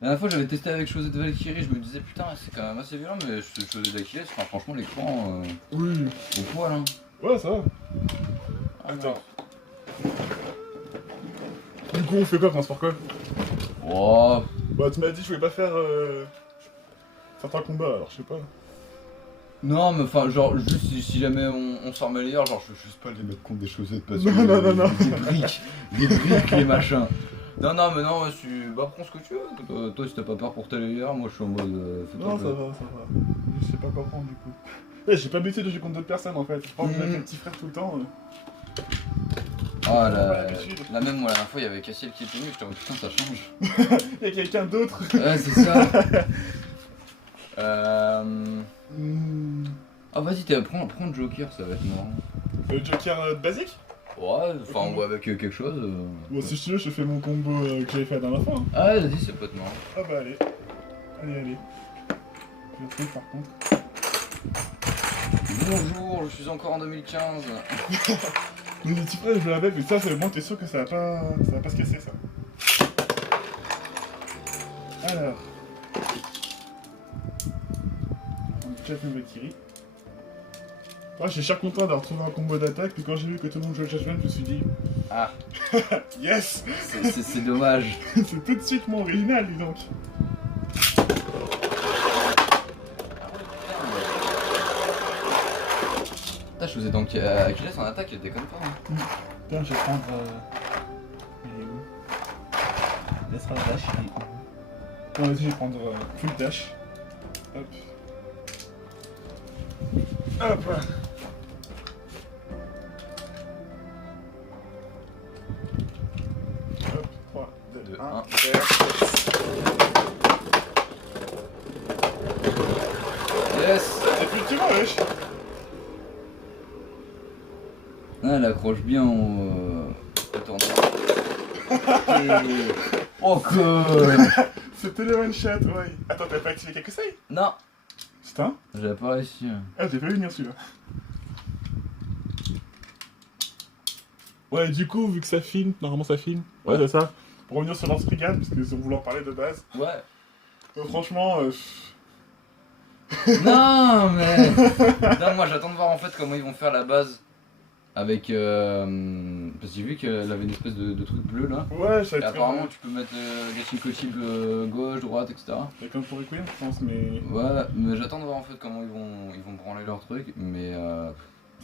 La dernière fois j'avais testé avec Chaussette Valkyrie, je me disais putain c'est quand même assez violent mais Chaussette Valkyrie, enfin, franchement l'écran Oui. au poil hein. Ouais, ça va. Ah, Attends. Du coup, on fait quoi quand on se part quoi? Oh, Bah, tu m'as dit que je voulais pas faire certains combats, alors je sais pas. non mais enfin genre juste si jamais on s'en meilleur, genre je veux juste pas les mettre contre des chaussettes parce Non, que non. des briques, les machins. Non mais non, bah prends ce que tu veux. Toi si t'as pas peur pour ta hier, moi je suis en mode fais-toi Non, ça plaisir. va, ça va. Je sais pas quoi prendre du coup. Ouais, j'ai pas l'habitude de jouer contre d'autres personnes en fait. Je pense que mon petit frère tout le temps. Ah pas l'habitude. la même moi la dernière fois il y avait Cassiel qui était venu, j'étais en mode putain ça change. Il y a quelqu'un d'autre. Ouais c'est ça. Ah vas-y prends le Joker, ça va être marrant. Le Joker basique? Ouais, enfin ou avec quelque chose. Bon, si tu veux, je fais mon combo que j'avais fait la dernière fois. Hein. Ah vas-y c'est pas de marrant. Ah bah allez. Allez. Je le fais par contre. Bonjour, je suis encore en 2015. Mon petit frère je joue avec, mais ça c'est bon, t'es sûr que ça va pas se casser ça. Alors. On est déjà fait Valkyrie. Moi je suis cher content d'avoir trouvé un combo d'attaque, puis quand j'ai vu que tout le monde jouait Judgment, je me suis dit Ah, yes. c'est dommage. C'est tout de suite mon original, dis donc. Putain, je faisais donc Achilles en attaque, il déconne pas. Hein. Tiens, je vais prendre. Il est où? Laissera le dash, il est où? Bon, vas-y, je vais prendre full dash. Hop. Hop. Hop, 3, 2, 2, 1. 1. Yes. Effectivement, wesh. Ah, elle accroche bien au tournoi. Oh que... C'était le one shot, ouais. Attends, t'as pas activé quelques sailles? Non, Putain. j'avais pas réussi. Ah, j'ai pas vu venir celui-là. Ouais, du coup, vu que ça filme, normalement ça filme. Ouais, c'est ça. Pour revenir sur Lance Brigade, parce que on voulait en parler de base. Ouais. Franchement, Non mais... Non, moi j'attends de voir en fait comment ils vont faire la base. Avec... Parce que j'ai vu qu'elle avait une espèce de truc bleu là. ouais, ça Et va être apparemment tu peux mettre des chicotibles gauche, droite, etc. c'est comme pour Requiem, je pense, mais Ouais, mais j'attends de voir en fait comment ils vont branler leur truc, mais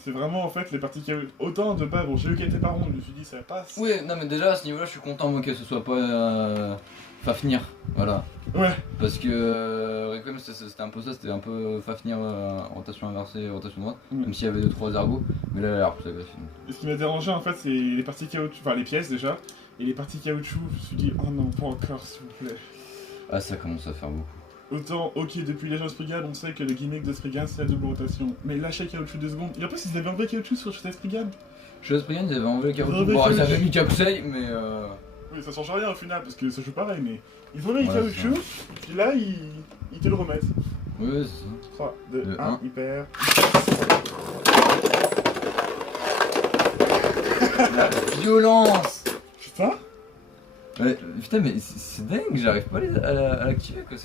c'est vraiment en fait les parties qui avaient autant de bas. Bon, j'ai vu qu'elle était pas ronde, je me suis dit ça passe. oui, non mais déjà à ce niveau-là je suis content moi que ce soit pas Fafnir, voilà. Ouais, Parce que Requiem c'était un peu ça, c'était un peu Fafnir rotation inversée, rotation droite, même s'il y avait 2-3 ergots, mais là elle a l'air plus agressive. et ce qui m'a dérangé en fait, c'est les parties caoutchouc, enfin les pièces déjà, et les parties caoutchouc, je me suis dit, oh non, pas encore s'il vous plaît. Ah ça commence à faire beaucoup. Autant, ok, depuis les gens de Spriggan, on sait que le gimmick de Spriggan c'est la double rotation. Mais lâcher caoutchouc 2 secondes. Et en plus, ils avaient un vrai caoutchouc sur Spriggan. Chez Spriggan ils avaient enlevé le Ils caoutchouc, avaient bon fait ils le- avaient mis Capsei, mais Oui, ça change rien au final parce que ça joue pareil, mais ils vont le Ouais, caoutchouc, puis là ils te le remettent. ouais c'est ça. 3, 2, De 1, un. hyper. La violence. Putain! Ouais, putain mais c'est dingue, j'arrive pas à l'activer quoi,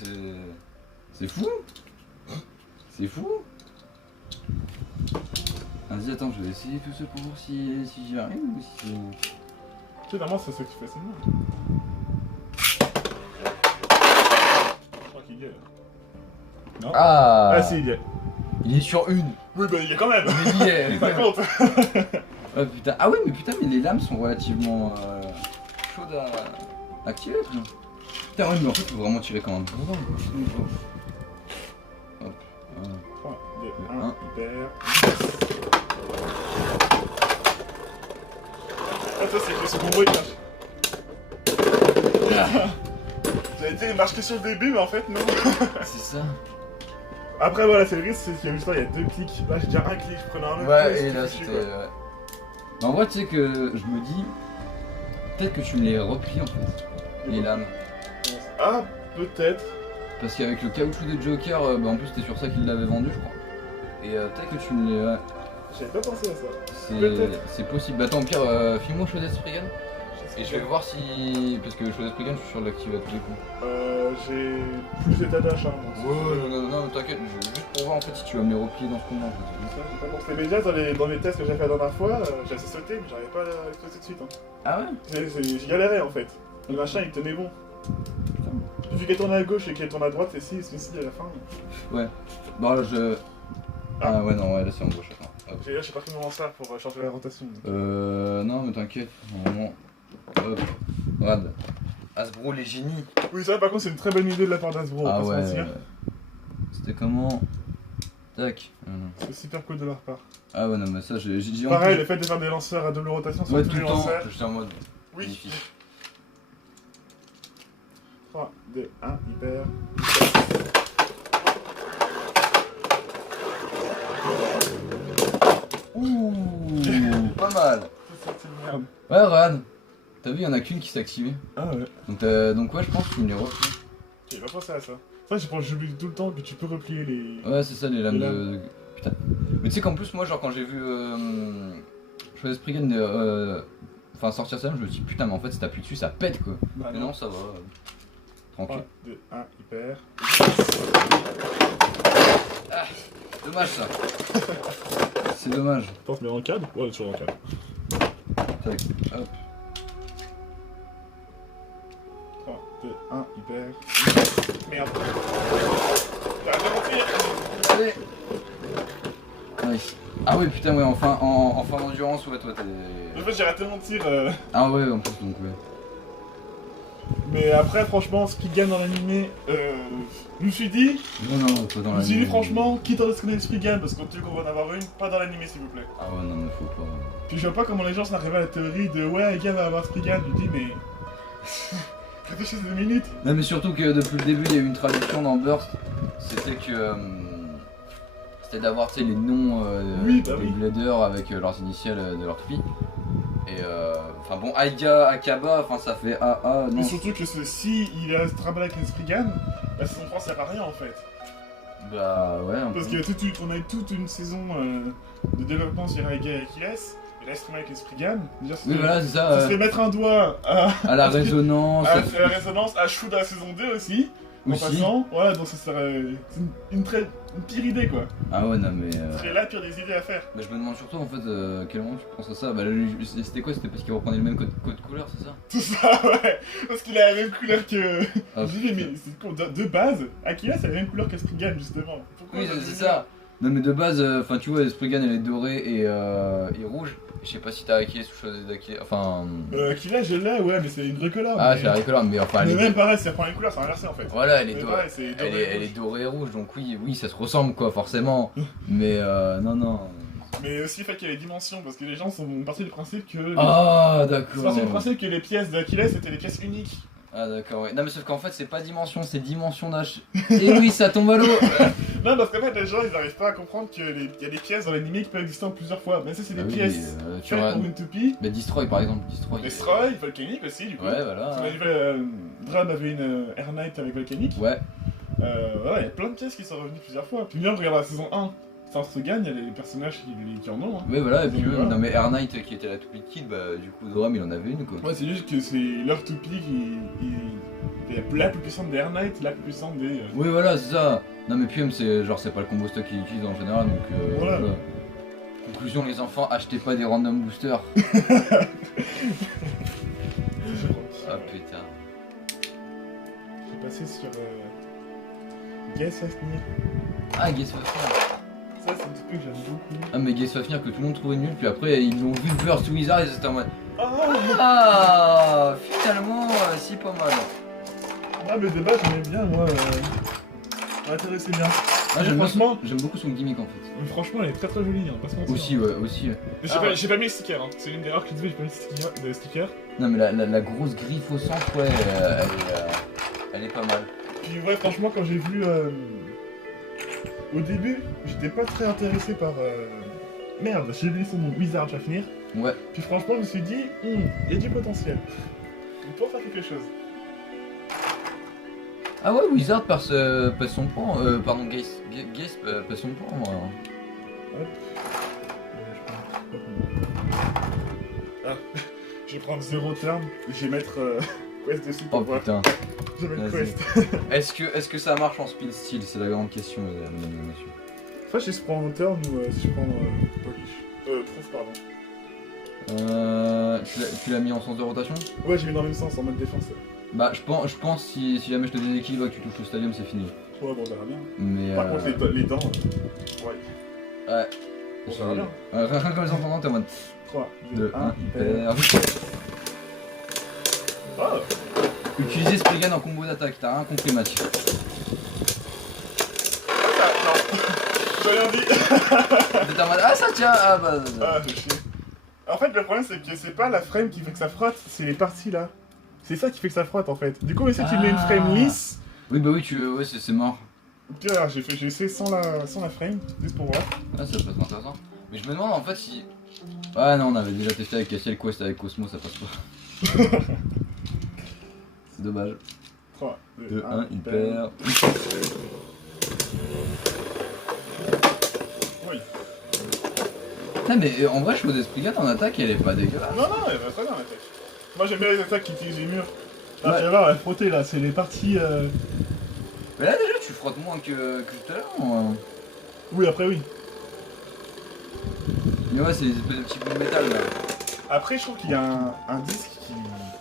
c'est fou. C'est fou. Vas-y attends, je vais essayer tout ça pour voir si j'y arrive ou si... Tu sais, normalement, c'est ça que tu fais, c'est moi. Je crois qu'il y est. Non? Ah, Ah, si, il y est. il est sur une. Oui, bah il y est quand même! Mais il y est. Ça compte! Oh, putain. Ah oui mais putain mais les lames sont relativement chaudes à activer putain. Putain ouais mais en fait faut vraiment tirer comme un bourrin. Hop. 3, 2, Un. 1, hyper. Ah, ça, c'est que ce combo il marche. J'avais dit, il marche sur le début, mais en fait, non. C'est ça. Après, voilà, c'est le risque, c'est qu'il y a juste il y a 2 clics. Là, j'ai déjà un clic, je prenais un autre. Ouais et là c'était... Mais en vrai tu sais que je me dis... Peut-être que tu me les replis en fait. Les lames. Ah, peut-être. Parce qu'avec le caoutchouc de Joker, bah en plus c'était sur ça qu'il l'avait vendu je crois. Et peut-être que tu me les... J'avais pas pensé à ça. Peut-être. C'est possible. Bah attends, au pire, file-moi Chaudette Spriggan. Et je vais voir si. Parce que Show Spriggan, je suis sûr de l'activer à tous les coups. J'ai plus d'état d'achat. Non, mais t'inquiète, juste pour voir en fait si tu vas me les replier dans ce combat en fait. Ça, j'ai pas pensé. Mais déjà, dans les tests que j'ai fait la dernière fois, j'ai assez sauté, mais j'arrivais pas à exploser de suite. Hein. Ah ouais? J'ai galéré en fait. Le machin il tenait bon. Vu qu'elle tourne à gauche et qu'elle tourne à droite, c'est si à la fin. Ouais. Bon, là je. Ah ouais, non, ouais, là c'est en gauche. Attends. Hop. Là, je sais pas comment on sert pour changer la rotation. Non, mais t'inquiète, normalement. Hop. Regarde. Hasbro, les génies. Oui, ça, par contre, c'est une très bonne idée de la part d'Hasbro. Ah on va pas se ouais. mentir. C'était comment? Tac. C'est super cool de leur part. Ah ouais, non, mais ça, j'ai. Pareil, le fait de faire des lanceurs à double rotation sur Ouais, tous tout les le temps. lanceurs. J'étais en mode. Oui. Magnifique. 3, 2, 1, hyper. Ouh, pas mal. C'est une merde. Ouais, regarde. T'as vu, il y en a qu'une qui s'est activée. Ah ouais. Donc ouais, je pense que tu me les replies. J'ai pas pensé à ça. Ça, j'oublie tout le temps que tu peux replier les. Ouais, c'est ça, les lames Les de. Putain. Mais tu sais qu'en plus, moi, genre, quand j'ai vu Show Spriggan enfin sortir ça, je me dis putain, mais en fait, si t'appuies dessus, ça pète quoi. Bah Mais non, ça va. Tranquille. 3, 2, 1, hyper. Dommage ça. C'est dommage. Attends, tu mets en cadre? Ouais, toujours en cadre. Tac, hop. 3, 2, 1, hyper. Merde. J'arrête de mentir. Allez. Nice. Ah oui, putain, ouais, enfin en endurance, ouais, toi t'es. En fait, j'ai raté mon tir. Ah ouais, en plus, donc ouais. Mais après, franchement, Spriggan dans l'animé, je me suis dit, Non, toi dans je la. me suis dit franchement, quitte à reconnaître Spriggan, parce qu'on qu'on va en avoir une, pas dans l'animé s'il vous plaît. Ah ouais, non, mais faut pas. Puis je vois pas comment les gens sont arrivés à la théorie de ouais, les gars va avoir Spriggan. Je me dis, mais. Réfléchissez 2 minutes. Non, mais surtout que depuis le début, il y a eu une traduction dans Burst. C'était que. C'était d'avoir, tu sais, les noms Oui, bah des oui. Bladers avec leurs initiales de leur toupie. Et enfin bon, Aiga, Akaba, enfin ça fait AA, non. Mais surtout que si il reste travaillé avec les Spriggan, la saison 3 sert à rien en fait. Bah ouais, un Parce peu. qu'on a eu toute une saison de développement sur Aiga et Achilles. Et là, il se travaille avec les Spriggan. Déjà, Oui, voilà, c'est ça ça. serait mettre un doigt À la résonance. à la résonance, à Shu dans la saison 2 aussi. En Aussi. passant, voilà, donc ça serait une pire idée quoi. Ah ouais, non, mais. Ce serait la pire des idées à faire. Bah, je me demande surtout en fait, quel moment tu penses à ça. Bah, c'était quoi? C'était parce qu'il reprenait le même code couleur, c'est ça? Tout ça, ouais, parce qu'il a la même couleur que. Ah, Je dis, mais c'est con, de base, Akira c'est la même couleur que Spriggan justement. Pourquoi Oui, ça c'est devient- ça. Non, mais de base, enfin, tu vois, Spriggan elle est dorée et rouge. Je sais pas si t'as Achilles ou chose d'Achilles. Enfin. Akira, je l'ai, ouais, mais c'est une vraie couleur. Ah, mais... c'est la couleur, mais enfin, Mais elle est. même pareil, si elle prend les couleurs, c'est inversé en fait. Voilà, elle est Mais dorée. pareil, c'est doré et Elle est rouge. dorée et rouge, donc oui, ça se ressemble quoi, forcément. Mais non. Mais aussi le fait qu'il y ait les dimensions, parce que les gens sont partis du principe que. Ah, C'est d'accord. parti du principe que les pièces d'Achilles c'était des pièces uniques. Ah, d'accord, ouais. Non, mais sauf qu'en fait, c'est pas dimension, c'est dimension d'H. Et oui, ça tombe à l'eau. Non, parce qu'en fait, les gens ils arrivent pas à comprendre qu'il y a des pièces dans l'anime qui peuvent exister en plusieurs fois. Mais ça, c'est des Ah oui, pièces tu faites vois. pour une toupie. Mais Destroy par exemple, Destroy. Destroy, Volcanic aussi, du coup. Ouais, voilà. On a vu, Drum avait une Air Knight avec Volcanic. Ouais. Voilà, il y a plein de pièces qui sont revenues plusieurs fois. Puis même, regarde la saison 1, Star Gagne, il y a des personnages qui en ont. Hein. Ouais, voilà, et puis Donc, voilà. non, mais Air Knight qui était la toupie de Kid, bah du coup, Drum il en avait une quoi. Ouais, c'est juste que c'est leur toupie qui est la plus puissante des Air Knight, la plus puissante des. Oui, voilà, c'est ça. Non, mais puis même, c'est genre, c'est pas le combo stock qu'ils utilisent en général, donc Voilà. voilà. Conclusion, les enfants, achetez pas des random boosters. Ah putain. J'ai passé sur. Guess Fafnir. Ah, Guess Fafnir. Ça, c'est un toupie que j'aime beaucoup. Ah, mais Guess Fafnir que tout le monde trouvait nul, puis après ils l'ont vu Burst Wizard et c'était en mode. Ah, Ah, finalement, si pas mal. ah mais de base, j'aimais bien, moi. M'intéressait bien. Ah, j'aime franchement- j'aime beaucoup son gimmick en fait. Mais franchement, elle est très très jolie, hein, pas se mentir. Aussi, ouais, aussi. Mais j'ai Ah, pas, ouais. j'ai pas mis les stickers, hein. C'est l'une des rares que tu veux, j'ai pas mis de stickers. Non, mais la grosse griffe au centre, ouais, elle est pas mal. Puis ouais, franchement, quand j'ai vu... Au début, j'étais pas très intéressé par... Merde, j'ai oublié son nom, Wizard Fafnir. Ouais. Puis franchement, je me suis dit, il y a du potentiel. On peut en faire quelque chose. Ah ouais, Wizard passe son point. Pardon, Guess passe son point, moi. Hop. Ah. Je vais prendre 0 turn, je vais mettre Quest dessus Oh pour voir. putain. Je vais mettre Vas-y. Quest. Est-ce que ça marche en speed style? C'est la grande question, mesdames et messieurs. Enfin, si je prends turn ou si je prends polish. Proof, pardon. Tu l'as mis en sens de rotation? Ouais, j'ai mis dans le même sens, en mode défense. Bah, je pense si jamais je te déséquilibre et que tu touches le stadium, c'est fini. Ouais, bon, on verra bien. Mais. Par contre, les dents. Ouais. Ouais. On verra bien. Rien comme les entendants, t'es en mode 3, 2, 2, 1, 1, hyper. Ah! Utiliser Spriggan en combo d'attaque, t'as rien compris, Mathieu. Non! J'ai rien dit! T'es en mode ah ça tient! Ah bah. Ah, je chier. En fait, le problème, c'est que c'est pas la frame qui fait que ça frotte, c'est les parties là. C'est ça qui fait que ça frotte en fait. Du coup, si tu mets une frame lisse. Oui, bah oui, ouais, c'est mort. Ok, alors j'ai essayé sans la frame, juste pour voir. Ah, ça peut être intéressant. Mais je me demande en fait si. Ah non, on avait déjà testé avec Cassiel Quest avec Cosmo, ça passe pas. C'est dommage. 3, 2, 1, hyper. Oui. Putain, mais en vrai, je fais des Spriggan en attaque, elle est pas dégueulasse. Non, non, elle va très bien l'attaque. Moi j'aime bien les attaques qui utilisent les murs. Là, Ouais. tu vas voir, elle frotter là, c'est les parties. Mais là, déjà, tu frottes moins que tout à l'heure. Hein. Oui, après, oui. Mais ouais, c'est des espèces de petits bouts de métal là. Après, je trouve qu'il y a un disque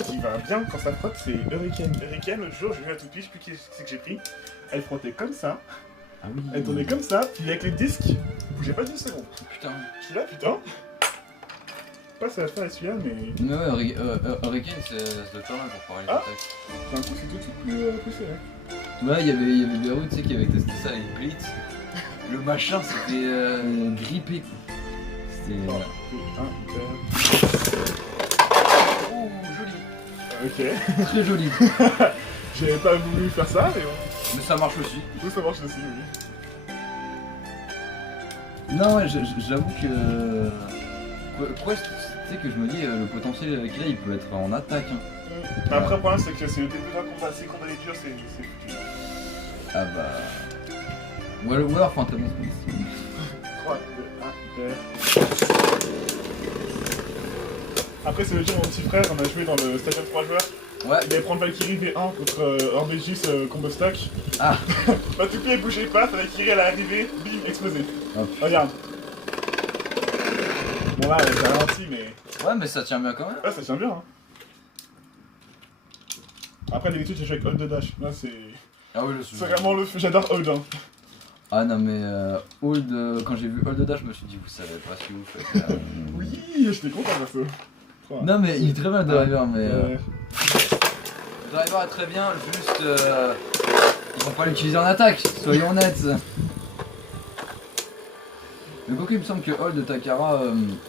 qui va bien quand ça frotte, c'est Hurricane. Hurricane, l'autre jour, j'ai vu à tout pitch, plus qui c'est que j'ai pris. Elle frottait comme ça, Ah oui. elle tournait comme ça, puis avec les disques, bougeait pas 10 secondes. Putain. Je suis là, putain. Je sais pas si ça va faire celui-là, mais. Mais ouais, Hurricane, ça doit être pas mal pour parler Ah. d'attaque. D'un coup, c'est tout de suite plus serré. Ouais, il y avait Beirut, tu sais, qui avait testé ça avec Blitz. Le machin, c'était grippé. C'était. 3, 2, 1, hyper. Oh, joli. Ok. Très joli. J'avais pas voulu faire ça, mais bon. Mais ça marche aussi. Tout ça marche aussi, oui. Non, ouais, j'avoue que. Quest, tu sais que je me dis, le potentiel qu'il a, il peut être en attaque. Hein. Après, le problème, c'est que c'est le début d'un combat. Si le combat est dur, c'est foutu. Ah bah. Ou alors Phantom Space. 3, 2, 1, hyper. Après, c'est le jour où mon petit frère, on a joué dans le Stadium 3 joueurs. Ouais. Il allait prendre Valkyrie V1 contre Orbegis combo stack. Ah. Bah, tout il bougeait pas, Valkyrie elle est arrivée, bim, explosé. Oh. Regarde. Bon là, j'ai ralenti, mais. Ouais, mais ça tient bien quand même. Ouais, ça tient bien, hein. Après, d'habitude, j'ai joué avec Hold de Dash. Là, c'est. Ah oui, C'est vraiment le feu. J'adore Hold, hein. Ah non, mais Hold, quand j'ai vu Hold Dash, je me suis dit, vous savez pas ce que vous faites. Oui, j'étais content, perso. Non, mais il est très bien le driver, mais. Ouais. Le driver est très bien, juste. Ils vont pas l'utiliser en attaque, soyons honnêtes. Le Goku, il me semble que Hold de Takara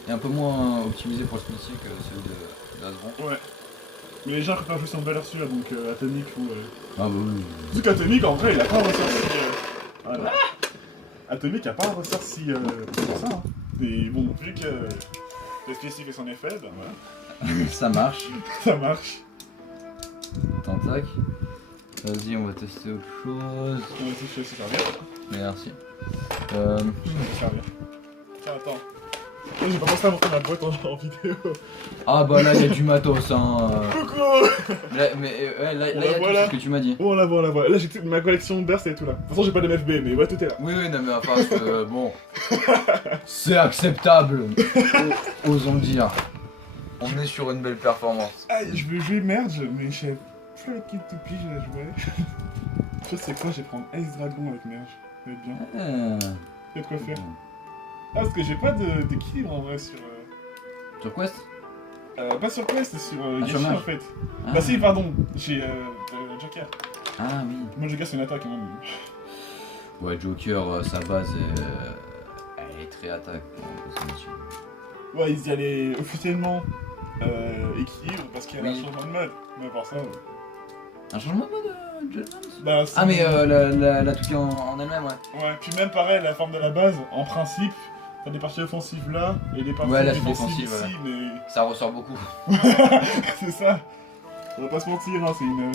est un peu moins optimisé pour le split que celui de Asbron. Ouais. Mais les gens préfèrent jouer son valeur celui-là, donc Atomic ou. Ah bah oui. Vu qu'Atomic, en vrai, il a pas un ressort si. Voilà. Atomic a pas un ressort si. Pour ça, hein. Et bon, vu que. Le spécifique fait son effet, ben voilà. Ça marche. Ça marche. Tac. Vas-y, on va tester autre chose. On va essayer de se servir. Merci. Je vais me servir. Tiens, attends. J'ai pas pensé à montrer ma boîte en vidéo. Ah bah là, il y a du matos, hein. Coucou. Là, mais là, il y a tout voilà. ce que tu m'as dit. Oh, on la voit, on la voit. Là, j'ai toute ma collection de burst et tout là. De toute façon, j'ai pas de MFB, mais ouais, tout est là. Oui, non, mais enfin, bon. C'est acceptable. Osons le dire. On est sur une belle performance. Aïe, je veux jouer Merge, mais je sais plus avec qui toupie je la jouais. Je sais quoi, je vais prendre Ace Dragon avec Merge. Ça va être bien. Ah. Il y a de quoi faire. Ah, parce que j'ai pas d'équilibre en vrai sur. Sur Quest? Pas sur Quest, sur sur Yoshi Merge. en fait. Ah. Bah si, pardon, j'ai Joker. Ah oui. Moi, Joker, c'est une attaque quand même. Ouais, Joker, sa base, elle est très attaque. On peut se mentir. Ouais, ils y allaient officiellement équilibre parce qu'il y a un Oui. changement de mode. Mais à part ça. Un changement de mode, Judgment? Bah, c'est- Ah, mais la Tuki en elle-même, ouais. Ouais, puis même pareil, la forme de la base, en principe, t'as des parties offensives là et des parties Ouais, là, c'est défensives défensif, ici, mais. Ça ressort beaucoup. C'est ça. On va pas se mentir, hein, c'est une.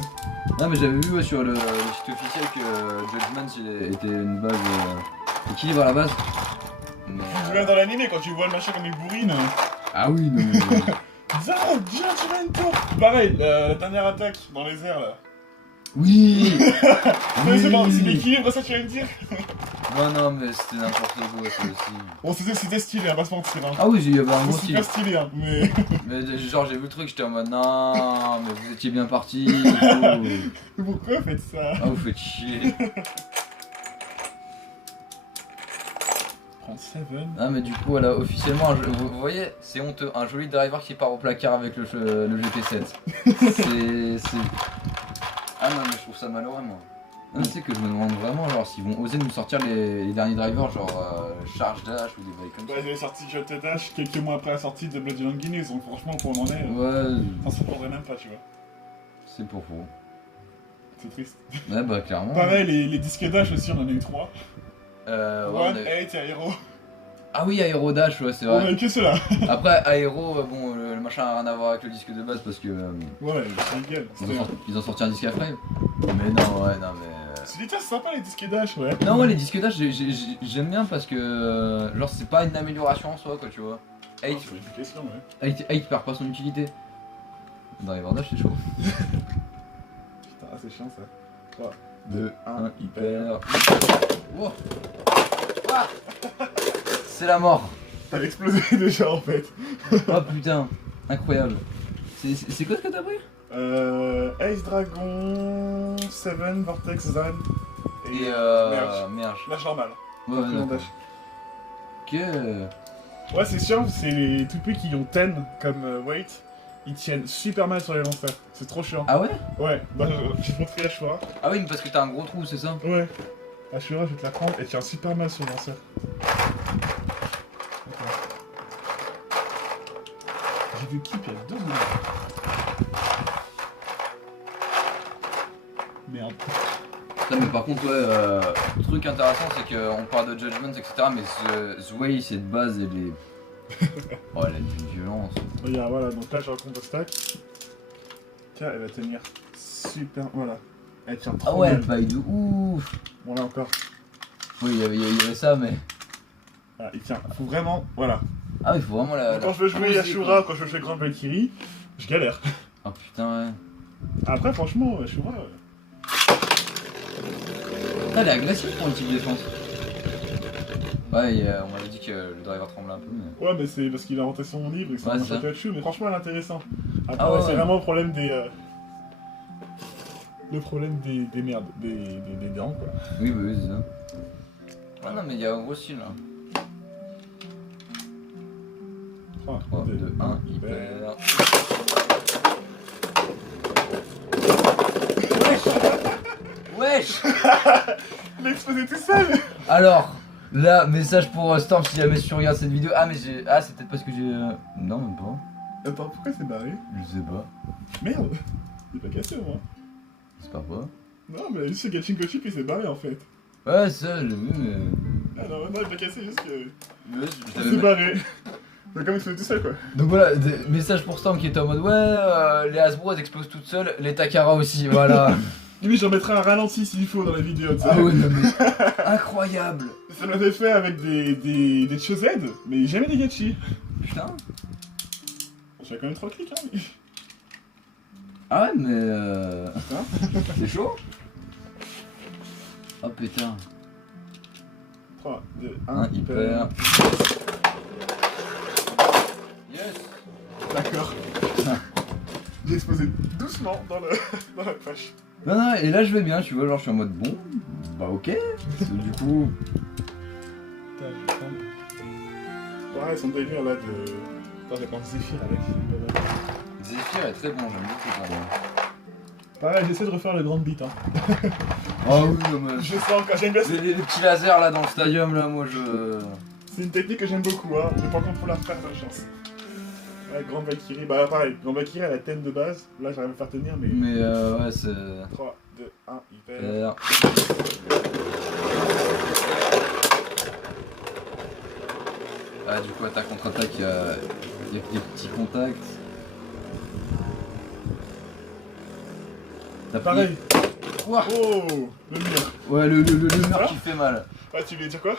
Non, mais j'avais vu ouais, sur le site officiel que Judgment était une base équilibre à la base. Mais, Tu vois dans l'animé quand tu vois le machin comme il bourrine. Ah oui, non, mais. Judgmental. Pareil, la dernière attaque dans les airs là. Oui. Ouais, c'est bon, c'est l'équilibre, ça tu vas me dire. Non, mais c'était n'importe quoi, ça aussi. Bon, c'était stylé, on va pas se mentir. Hein. Ah oui, il y avait un gros C'est style. super stylé, hein, mais. Mais genre, j'ai vu le truc, j'étais en mode non, mais vous étiez bien parti. Pourquoi vous faites ça? Ah, vous faites chier. Prends 7. Ah, mais du coup, voilà, officiellement, vous voyez, c'est honteux. Un joli driver qui part au placard avec le GT7. C'est. Ah non, mais je trouve ça malheureux, moi. Non, tu sais que je me demande vraiment, genre, s'ils vont oser nous sortir les derniers drivers, genre Charge Dash ou des bails comme ça. Bah, j'avais sorti Jet Dash quelques mois après la sortie de Blood and Guinness, donc franchement, pour on en est, Ouais, on s'en prendrait même pas, tu vois. c'est pour faux. C'est triste. Ouais, bah, clairement. Pareil, les disques Dash aussi, on en a eu 3. Ouais, One, 8 et Aero. Ah oui, Aero Dash, ouais, c'est On a vrai. eu que ceux-là. Après, Aero, bon, le machin a rien à voir avec le disque de base parce que. Ouais, c'est nickel. Ils ont sorti un disque à frame. Mais non, ouais, non, mais. C'est sympa les disques Dash, ouais. Non, ouais, les disques dash, j'aime bien parce que. Genre, c'est pas une amélioration en soi, quoi, tu vois. 8, Oh, c'est une question, ouais. 8 perd pas son utilité. Driver dash, c'est chaud. Putain, ah, c'est chiant ça. 3, 2, 1, hyper. Wow. Ah. C'est la mort. T'as explosé déjà en fait. Oh putain, incroyable. C'est quoi ce que t'as pris? Ace Dragon, 7, Vortex, Zan Et merde. Dash normal. Ouais, Pas d'accord. dash. Que. Ouais, c'est chiant, c'est les toupets qui ont 10 comme weight. Ils tiennent super mal sur les lancers. C'est trop chiant. Ah ouais? Ouais, bah, j'ai montré Ashura. Ah oui, mais parce que t'as un gros trou, c'est ça? Ouais. Ashura, je vais te la prendre. Elle tient super mal sur le lanceur. J'ai vu Keep il y a 2 secondes. Merde. Putain, mais par contre, ouais, truc intéressant, c'est qu'on parle de Judgment, etc. Mais Zway, cette base, elle est. Oh, elle a une violence. Regarde, voilà, donc là j'ai un combo stack. Tiens, elle va tenir super. Voilà. Elle tient trop Ah ouais, bien. elle paille de ouf. Bon, là encore. Oui, il y avait ça, mais. Ah, il tient. Faut vraiment. Voilà. Ah, il faut vraiment la. Quand je veux jouer Yashura, quand je veux jouer Grand Valkyrie, je galère. Oh putain, ouais. Après, franchement, Yashura. Ah, elle est agressive pour une type défense. Ouais, on m'avait dit que le driver tremblait un peu, mais. Ouais, mais c'est parce qu'il a inventé son livre et que c'est Ouais, un c'est ça. Pikachu, mais franchement, elle est intéressante. Après, Ah ouais, c'est ouais. vraiment le problème des. Le problème des merdes, des dents, quoi. Oui, bah oui, c'est ça. Ah non, mais il y a un gros style là. 3, 3, 2, 1, hyper. Wesh! Il a explosé tout seul. Alors, là, message pour Storm si jamais tu regardes cette vidéo. Ah, mais j'ai. Ah, c'est peut-être parce que j'ai. Non, même pas. Attends, pourquoi c'est barré? Je sais pas. Merde. Il est pas cassé, moi. J'espère pas. Non, mais juste ce Gachinko Chip, il s'est barré en fait. Ouais, ça, j'ai vu, mais. Ah non, il est pas cassé, juste que. Ouais, je Il t'avais s'est mis- barré. Mais comme il se fait tout seul, quoi. Donc voilà, message pour Storm qui était en mode ouais, les Hasbro elles explosent toutes seules, les Takara aussi, voilà. Limite, j'en mettrai un ralenti s'il faut dans la vidéo, tu sais. Ah ouais, non mais. Incroyable! Ça m'avait fait avec des Chosed, mais jamais des Gachi. Putain! J'ai quand même 3 clics, hein. Ah ouais, mais. Hein C'est chaud? Oh putain. 3, 2, 1 1, hyper. Yes! D'accord. J'ai explosé doucement dans la poche. Non, non, et là je vais bien, tu vois, genre je suis en mode bon, bah ok. Parce que du coup. Putain, je vais prendre. Ouais, son délire là de. Attends, je vais prendre Zephyr avec. Zephyr est très bon, j'aime beaucoup quand même. Pareil, j'essaie de refaire le grand beat, hein. Oh oui, non mais. Je sens quand j'aime bien. Les petits lasers là dans le stadium là, moi je. C'est une technique que j'aime beaucoup, hein. Mais par contre, faut la refaire, pas de chance. Ouais, Grand Valkyrie, bah pareil, Grand Valkyrie elle a la thème de base. Là, j'arrive à le faire tenir, mais. Mais ouais, c'est. 3, 2, 1, hyper. Hyper. Ah, du coup, à ta contre-attaque, il y a des petits contacts. T'as pris- Pareil. Ouah. Oh, le mur. Ouais, le mur Ah. qui fait mal. Ah, tu voulais dire quoi?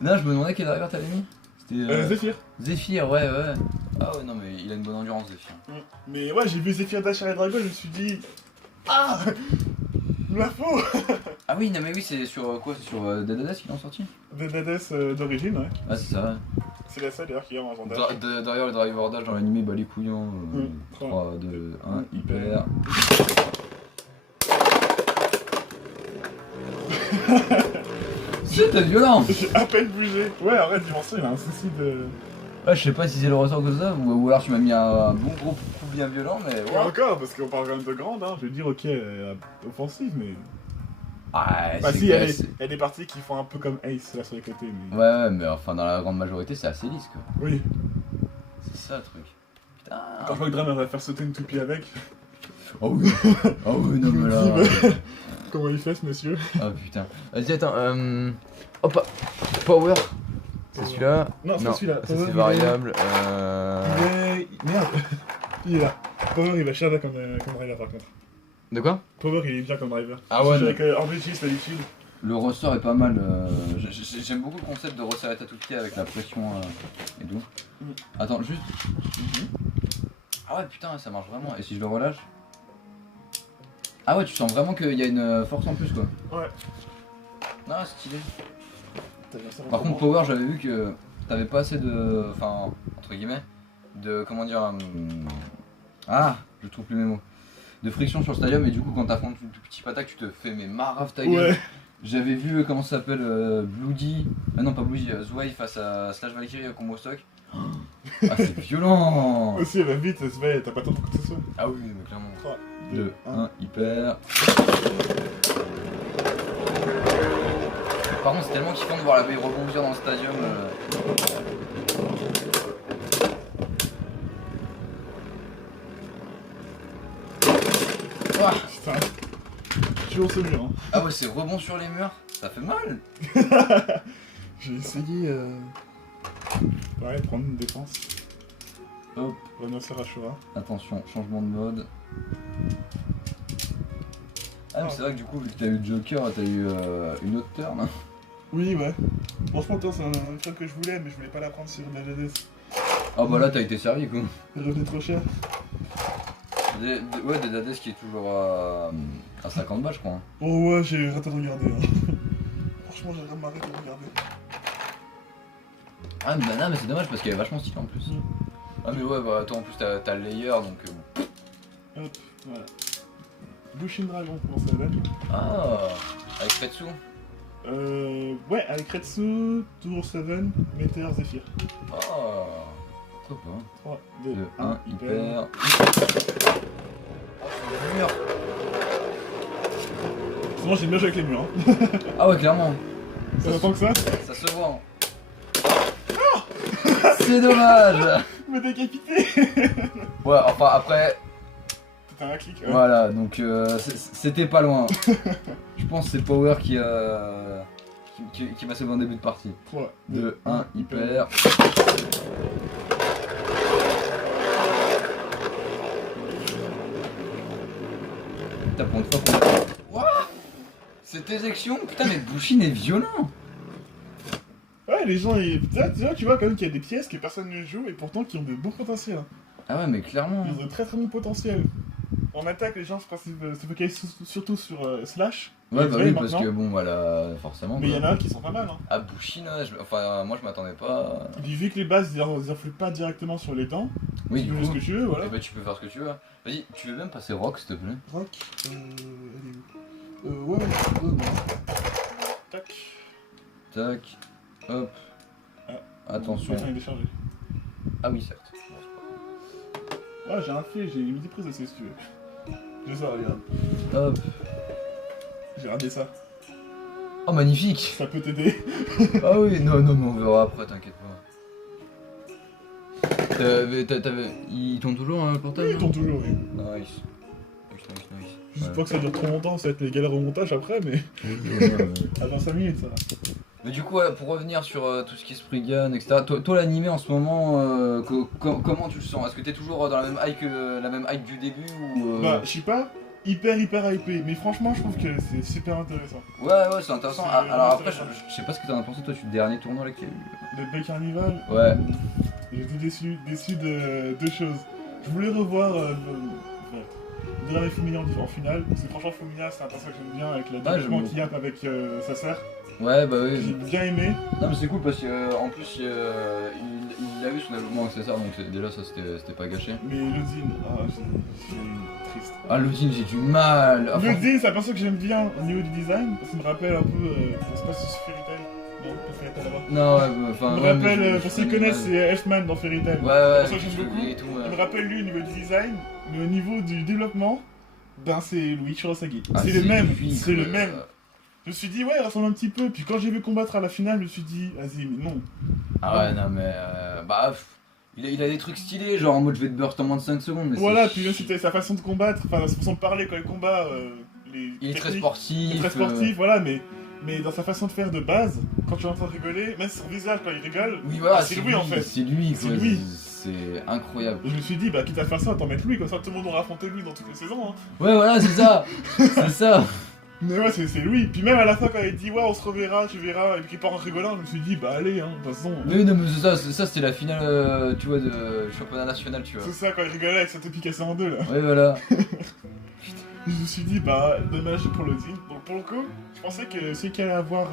Non, je me demandais quel driver t'avais mis. C'était Zephyr. Zephyr, ouais, ouais. Ah ouais, non, mais il a une bonne endurance, Zephyr. Mais ouais, j'ai vu Zephyr Dash et Dragon, je me suis dit. Ah il me la faut. Ah oui, non, mais oui, c'est sur quoi? C'est sur Dead qu'ils l'ont sorti? DDS d'origine, ouais. Ah, c'est ça, ouais. C'est la seule d'ailleurs qui a un vendage. Derrière le driver dash dans l'animé, bah les couillons. 3, 2, 1, hyper. C'était violent! J'ai à peine bougé. Ouais, arrête, Dimension, il a un souci de. Ouais, je sais pas si c'est le ressort que ça, ou alors tu m'as mis un bon gros coup bien violent, mais Ouais, ouais. encore, parce qu'on parle quand même de grande, hein. Je vais dire, ok, offensive, mais. Ah, Bah, c'est si, que- il y a des parties qui font un peu comme Ace là sur les côtés. Mais... Ouais, ouais, mais enfin, dans la grande majorité, c'est assez lisse, quoi. Oui. C'est ça le truc. Putain. Quand je vois que Drum va faire sauter une toupie avec. Oh oui! Oh oui, non, mais là. Comment il fait ce monsieur? Ah putain. Vas-y, attends, hop, Power. C'est celui-là? Non, c'est celui-là. Ça Power, c'est il variable. Merde. Il est là. Power il va chier comme driver par contre. De quoi? Power il est bien comme driver. Ah ouais, Avec Orbetis d'habitude. Le ressort est pas mal. J'aime beaucoup le concept de resserrer ta toute pied avec la pression et tout. Attends, juste. Ah ouais, putain, ça marche vraiment. Et si je le relâche? Ah ouais, tu sens vraiment qu'il y a une force en plus, quoi. Ouais. Non, stylé. Par contre, Power, j'avais vu que t'avais pas assez de. Enfin, entre guillemets. De. Comment dire. Ah, je trouve plus mes mots. De friction sur le stadium, et du coup, quand t'affrontes une petite attaque, tu te fais mais marave ta gueule. Ouais. J'avais vu, comment ça s'appelle, Bloody. Ah non, pas Bloody, Zwei face à Slash Valkyrie au combo stock. Ah, c'est violent! Aussi, elle va vite, elle se met, t'as pas le temps pour que ce soit. Ah oui, mais clairement. 3, 2, 1, hyper. Par contre, c'est tellement kiffant de voir la baie rebondir dans le stadium. Ah, Putain. Toujours ce mur, hein. ah ouais, c'est rebond sur les murs, ça fait mal. J'ai essayé. Ouais, prendre une défense. Hop, Renocer Ashura. attention, changement de mode. Ah, mais c'est vrai que du coup, vu que t'as eu Joker, t'as eu une autre turn. Hein. Oui, ouais. Franchement, c'est un truc que je voulais, mais je voulais pas la prendre sur DDS. Ah bah là, t'as été servi quoi. Elle revenait trop cher. Ouais, des Dades qui est toujours à 50 balles, je crois. Hein. Oh ouais, j'ai raté de regarder. Hein. Franchement, j'ai vraiment arrêté de regarder. Ah, mais non, mais c'est dommage parce qu'elle est vachement stylée en plus. Ah, mais ouais, bah toi en plus t'as le layer donc. Hop, voilà. Bushin Dragon pour Seven. Ah, avec Retsu. Ouais, avec Retsu, Tour 7, Meteor, Zephyr. Ah, top hein. 3, 2, 2, 1, 1, hyper. Mur. Sinon, j'ai bien joué avec les murs. Hein. Ah, ouais, clairement. Ça va tant que ça. Ça se voit. C'est dommage. Me décapiter. Ouais, enfin après. C'était un clic. Voilà, donc c'était pas loin. Je pense que c'est Power qui m'a sauvé en début de partie. 3, 2, 1, hyper. Putain, pour une fois qu'on... What? Cette éjection, putain, mais Bushin est violent. Ouais, les gens, tu vois quand même qu'il y a des pièces que personne ne joue et pourtant qui ont de bons potentiels. Hein. Ah ouais, mais clairement. Ils ont de très très bons potentiels. En attaque, les gens se focalisent surtout sur Slash. Ouais, et bah Zwei oui, parce maintenant. que bon, voilà, forcément. Mais il y quoi. en a qui sont pas mal. Hein. Ah, Bushin, ouais, enfin, moi je m'attendais pas. Et puis vu que les bases, ils influent pas directement sur les temps, Oui, tu du peux jouer coup. ce que tu veux, voilà. Eh bah, tu peux faire ce que tu veux. Vas-y, tu veux même passer Rock, s'il te plaît? Rock, elle est où ouais, bon. Tac. Tac, hop. Ah. Attention. Il est déchargé. Ah oui, certes. Bon, c'est pas Ouais, j'ai un fait, j'ai une midi prise aussi si tu veux. J'ai ça, regarde. grave. Hop. J'ai regardé ça. Oh, magnifique. Ça peut t'aider. Ah oui, non, non, mais on verra après, t'inquiète pas. Ils tournent toujours le portable? Oui, ils tournent toujours, oui. Nice. Nice, nice, nice. Juste pas que ça dure trop longtemps, ça va être les galères au montage après, mais. Attends 5 minutes ça va. Mais du coup, pour revenir sur tout ce qui est Spriggan, etc. Toi l'animé en ce moment, comment tu le sens? Est-ce que t'es toujours dans la même hype du début ou Bah, je sais pas. hyper hypé. Mais franchement, je trouve que c'est super intéressant. Ouais, c'est intéressant. C'est Alors après, intéressant. je sais pas ce que t'en as pensé toi du dernier tournoi là qu'il y a eu. Le Bay Carnival, Ouais. j'étais déçu de deux choses. Je voulais revoir Drame et Fumiya en finale, parce que franchement Fumiya c'est un personnage que j'aime bien avec le développement j'aime qu'il y a avec sa sœur. Ouais, bah J'ai oui. bien aimé. Non, mais c'est cool parce que en plus, il a eu son développement avec ses sœurs, donc déjà ça c'était pas gâché. Mais Lodin, c'est triste. Ah, Lodin, j'ai du mal. Ah, Lodin, c'est un personnage que j'aime bien au niveau du design, parce qu'il me rappelle un peu. C'est pas ce Fairy Tail. Non, pas Fairy Tail là-bas. non, ouais, enfin. Il me ouais, mais rappelle, je pour ceux qui connais connaissent, mal. c'est Elfman dans Fairy Tail. Ouais, ouais, C'est pour ça que j'aime beaucoup. et tout, Il me ouais. rappelle lui au niveau du design, mais au niveau du développement, ben c'est Louis Kurosaki. Ah, c'est le même, lui, c'est le quoi. même. Je me suis dit, ouais, il ressemble un petit peu. Puis quand j'ai vu combattre à la finale, je me suis dit, vas-y, mais non. Ah ouais, non, mais. Bah. Il a des trucs stylés, genre en mode je vais te burst en moins de 5 secondes. Mais Voilà, c'est puis même c'était sa façon de combattre, enfin sa façon de parler quand il combat, Il est très techniques, sportif. il est très sportif, voilà, mais dans sa façon de faire de base, quand tu es en train de rigoler, même son visage quand il rigole, Oui, voilà, c'est lui en fait. C'est lui, C'est quoi. lui. C'est incroyable. Je me suis dit, bah quitte à faire ça, autant mettre lui, comme ça tout le monde aura affronté lui dans toutes les saisons. Hein. Ouais, voilà, c'est ça. C'est ça. Mais ouais, c'est lui. Puis même à la fin, quand il dit, ouais, on se reverra, tu verras, et puis qu'il part en rigolant, je me suis dit, bah allez, hein, de toute façon. Oui, non, mais ça c'était la finale, tu vois, de championnat national, tu vois. C'est ça, quand il rigolait avec sa tête cassée en deux là. Ouais, voilà. Je me suis dit, bah, dommage pour le team. Donc pour le coup, je pensais que celui qui allait avoir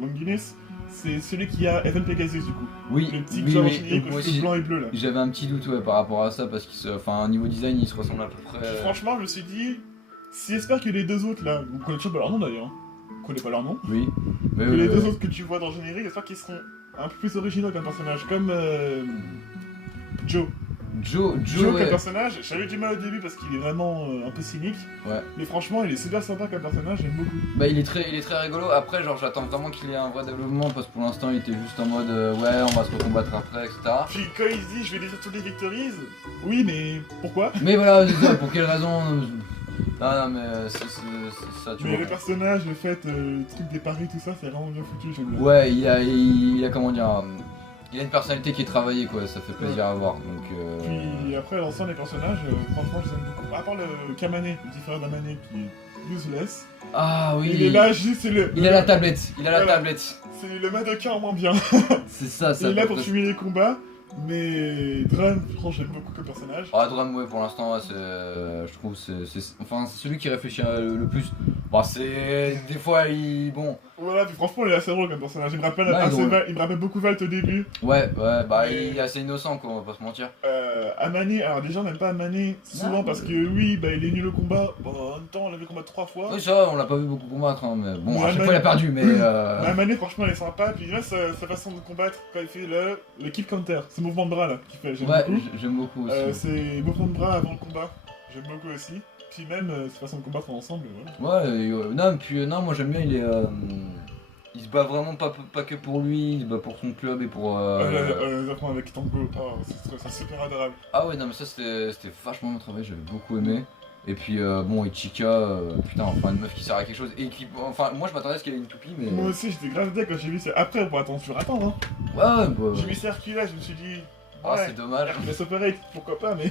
Longinus, c'est celui qui a Evan Pegasus du coup. Oui, Le petit oui, genre mais chevalier avec moi le cheveu aussi, blanc et bleu là. j'avais un petit doute ouais, par rapport à ça, parce qu'au niveau design, il se ressemble à peu près. Puis franchement, je me suis dit, si j'espère que les deux autres là, on connaît toujours pas leur nom d'ailleurs, hein. On connaît pas leur nom. Oui. Mais Que les deux autres que tu vois dans le générique, j'espère qu'ils seront un peu plus originaux comme personnage, comme Joe. Joe, Joe ouais. comme personnage, j'avais du mal au début parce qu'il est vraiment un peu cynique. Ouais. Mais franchement, il est super sympa comme personnage, j'aime beaucoup. Bah il est très rigolo. Après genre j'attends vraiment qu'il ait un vrai développement parce que pour l'instant il était juste en mode ouais on va se recombattre après etc. Puis quand il se dit je vais détruire toutes les victories, oui mais pourquoi? Mais voilà c'est ça, pour quelle raison non mais c'est ça tu Mais vois. le personnage, le fait, le truc des paris, tout ça, c'est vraiment bien foutu, j'aime bien. Ouais il a comment dire il a une personnalité qui est travaillée quoi, ça fait plaisir à voir donc Puis après, l'ensemble des personnages, franchement, je les aime beaucoup. À part le Kamane, le petit frère d'Amane qui est useless. Ah oui. Il est là, juste, c'est le. Il a la tablette, Voilà. tablette. C'est le Madoka en moins bien. C'est ça Il est là peut pour presque- fumer les combats, mais Drum, franchement, j'aime beaucoup comme personnage. Ah, Drum, ouais, pour l'instant, ouais, je trouve enfin, c'est celui qui réfléchit le plus. Bah, c'est. Des fois, bon. Voilà, puis franchement, il est assez drôle comme personnage. Il me rappelle, Ouais, il est drôle. il me rappelle beaucoup Valt au début. Ouais, bah, Mais- il est assez innocent, quoi, on va pas se mentir. Amane, alors déjà, on n'aime pas Amane souvent Non, parce que oui, bah, il est nul au combat. Bon, en même temps, on l'avait combattu 3 fois. Oui, ça, on l'a pas vu beaucoup combattre, hein, mais bon, à Ouais, chaque mais- fois, il a perdu, mais. Mais Amane, franchement, elle est sympa. Puis même sa façon de combattre quand il fait le kick counter, ce mouvement de bras là qu'il fait, j'aime Ouais, beaucoup. j'aime beaucoup aussi. C'est mouvement de bras avant le combat, j'aime beaucoup aussi. Puis même sa façon de combattre ensemble, voilà. Ouais, non, puis, non, moi j'aime bien, il se bat vraiment pas que pour lui, il se bat pour son club et pour. Les affrontements avec Tango, oh, c'est super adorable. Ah ouais, non, mais ça c'était vachement bien travaillé, j'avais beaucoup aimé. Et puis bon, Ichika, putain, enfin une meuf qui sert à quelque chose. Et qui, enfin, moi je m'attendais à ce qu'elle ait une toupie, mais. Moi aussi, j'étais grave deck quand j'ai vu ça. Après, bon, attends, tu vas attendre, hein. Ouais, bah. J'ai vu ça Hercule, je me suis dit. Ah, ouais, c'est dommage. Hercule Operate, pourquoi pas, mais.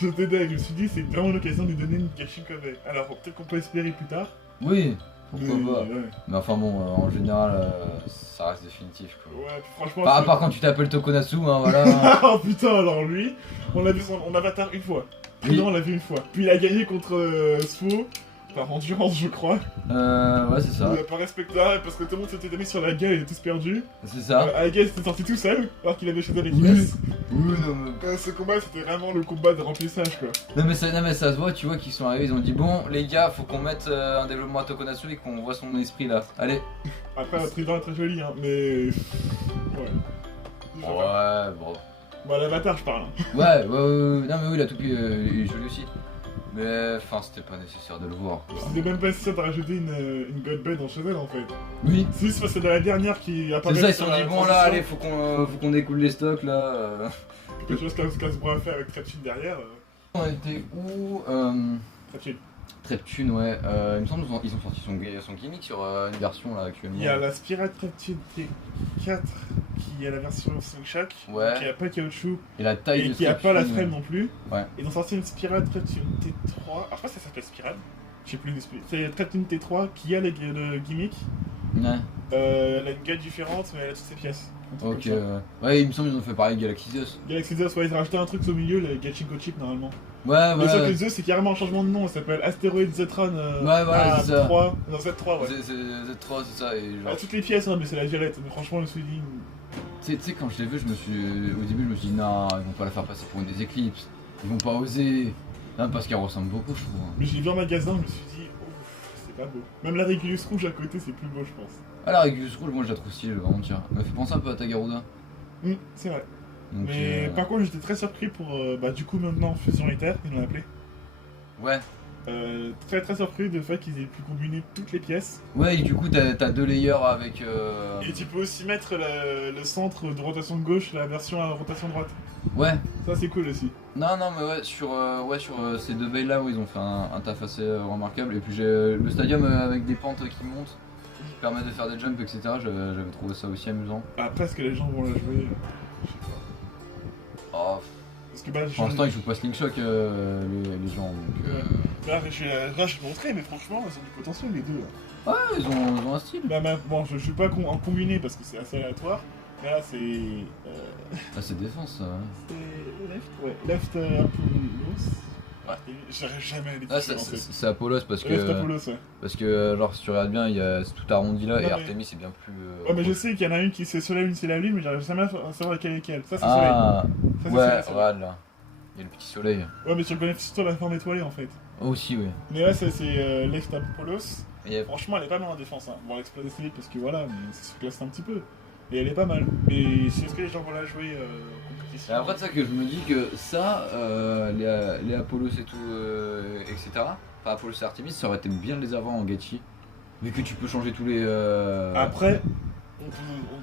J'étais deck, je me suis dit, c'est vraiment l'occasion de lui donner une Gashin Kobe. Alors, peut-être qu'on peut espérer plus tard. Oui, pourquoi mais, pas. ouais. Mais enfin bon, en général, ça reste définitif quoi. Ouais, puis franchement. Par, à c'est- part quand tu t'appelles Tokonatsu, hein, voilà. Oh putain, alors lui, on a vu son avatar une fois. Oui. Non, on l'a vu une fois. Puis il a gagné contre Sfo, par endurance, je crois. Ouais, c'est ça. Il a pas respecté parce que tout le monde s'était mis sur la gueule, il a tous perdu. C'est ça. Aigis était sorti tout seul, alors qu'il avait choisi avec Oui. Inès. Oui, non, mais. Ce combat, c'était vraiment le combat de remplissage, quoi. Non, mais ça se voit, tu vois, qu'ils sont arrivés, ils ont dit bon, les gars, faut qu'on mette un développement à Tokonatsu et qu'on voit son esprit là. Allez. Après, le président est très joli, hein, mais. Ouais. Ouais, bon. Bon, l'avatar, je parle. Hein. Ouais, non, mais oui, la toupie, il est jolie aussi. Mais enfin, c'était pas nécessaire de le voir quoi. C'était même pas nécessaire de rajouter une Godbed dans Shonen, en fait. Oui. C'est juste parce que c'est dans la dernière qui apparaît. C'est ça, ils se sur sont la dit bon transition, là, allez, faut qu'on découle les stocks là. Quelque chose qu'As Bro a fait avec Treptune derrière. On était où Treptune. Treptune, ouais. Il me semble qu'ils ont sorti son gimmick sur une version là actuellement. Il y a la Spirit Treptune T4 qui a la version Slingshot, Ouais. qui a pas caoutchouc Et la taille et de qui a pas la frame, frame non plus. Ouais. Ils ont sorti une Spirale Traptune T3. Alors, je crois que ça s'appelle Spirale. Je sais plus. C'est Traptune T3 qui a le gimmick. Ouais. Elle a une gueule différente, mais elle a toutes ses pièces. Un truc Ok. comme ça. Ouais, il me semble qu'ils ont fait pareil avec Galaxy Zeus. Galaxy Zeus, ouais, ils ont rajouté un truc au milieu, le Gachinko Chip normalement. Ouais, Mais sauf que ouais. Zeus, c'est carrément un changement de nom, ça s'appelle Astéroïde Zetron Ouais, voilà, c'est ça. A3. Non, Z3, ouais. C'est Z3, c'est ça. Et genre, Ah, toutes les pièces, hein, mais c'est la virette. Mais franchement, je me suis dit. tu sais, quand je l'ai vu, au début, je me suis dit, non, ils vont pas la faire passer pour une des éclipses. Ils vont pas oser. Non, parce qu'elle ressemble beaucoup, je trouve. Mais je l'ai vu en magasin, je me suis dit, ouf, c'est pas beau. Même la Régulus rouge à côté, c'est plus beau, je pense. Ah, la Régulus rouge, moi je la trouve stylée, je vais vraiment dire. Elle me fait penser un peu à Tagaruda. C'est vrai. Donc, Mais par contre, j'étais très surpris pour. Bah, du coup, maintenant, Fusion Ether, ils l'ont appelé. Ouais. Très très surpris du fait qu'ils aient pu combiner toutes les pièces. Ouais, et du coup, t'as 2 layers avec. Et tu peux aussi mettre le centre de rotation de gauche, la version à rotation droite. Ouais. Ça, c'est cool aussi. Non, non, mais ouais, sur ces 2 bails là où ils ont fait un taf assez remarquable. Et puis j'ai le stadium avec des pentes qui montent, qui permettent de faire des jumps, etc. J'avais trouvé ça aussi amusant. Après, est-ce que les gens vont la jouer je sais pas. Oh, Parce que bah, pour l'instant, ils jouent pas Slingshot les gens. Donc, Là, je vais montrer, mais franchement, ils ont du potentiel les deux. Là. Ouais, ils ont un style. Bah, bon, je suis pas en combiné parce que c'est assez aléatoire. Mais là, c'est. Ah, c'est défense ça. C'est left, ouais. Left Apollos. Ouais. J'arrive jamais à les Ah, différencier. c'est Apollos parce Left que. Apollos, ouais. Parce que, genre, si tu regardes bien, c'est tout arrondi là Non, et mais- Artemis c'est bien plus. Ouais, mais je sais qu'il y en a une qui c'est Soleil, une c'est la Lune, mais j'arrive jamais à savoir laquelle est laquelle. Ça, c'est Soleil. Ah, Ça, c'est ouais, Soleil, ça. regarde là. Il y a le petit soleil. Ouais, mais tu reconnais surtout la forme étoilée en fait. Aussi, oui. Mais là, c'est Left Apollos. Et Franchement, elle est pas mal en défense. Hein. Bon, elle explose assez vite parce que voilà, mais ça se classe un petit peu. Et elle est pas mal. Mais est-ce que les gens vont la jouer en compétition Et après, c'est ça que je me dis que ça, les Apollos et tout, etc. Enfin, Apollos et Artemis, ça aurait été bien de les avoir en gachi. Vu que tu peux changer tous les. Après, on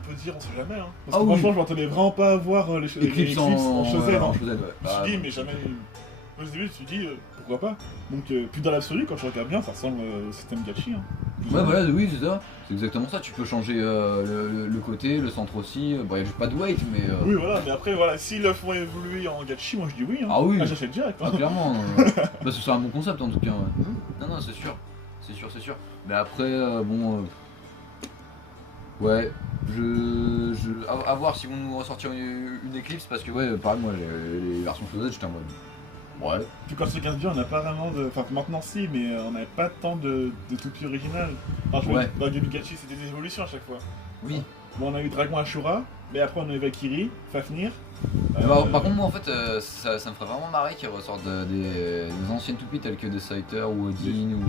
peut dire, on sait jamais. Hein. Parce Ah que oui. franchement, je m'attendais vraiment pas à voir les Eclipse en Chaussette. en Hein. Chaussette, ouais. Je me suis dit, mais jamais. Au début, je me suis dit, pourquoi pas. Donc, puis dans l'absolu, quand je regarde bien, ça ressemble au système gachi. Hein. Ouais, voilà, oui, c'est ça. C'est exactement ça. Tu peux changer le côté, le centre aussi. Bon, il n'y a juste pas de weight, mais. Oui, voilà, mais après, voilà, s'ils le font évoluer en gachi, moi je dis oui. Hein. Ah oui. J'achète direct. Ah, Hein. clairement. Bah, ce sera un bon concept en tout cas. Ouais. Non, non, c'est sûr. C'est sûr, c'est sûr. Mais après, bon. Ouais, à voir si vont nous ressortir une Eclipse parce que, ouais, pareil, moi, les versions Closet, j'étais en mode. Ouais. Puis quand tu regardes bien, on n'a pas vraiment de. Enfin, maintenant si, mais on n'avait pas tant de toupie originales. Enfin, je veux Ouais. dire, dans Game Gachi, c'était des évolutions à chaque fois. Oui. Bon, on a eu Dragon Ashura, mais après on a eu Valkyrie, Fafnir. Par contre, moi, en fait, ça me ferait vraiment marrer qu'ils ressortent des anciennes toupies telles que des Scyther ou Odin ou.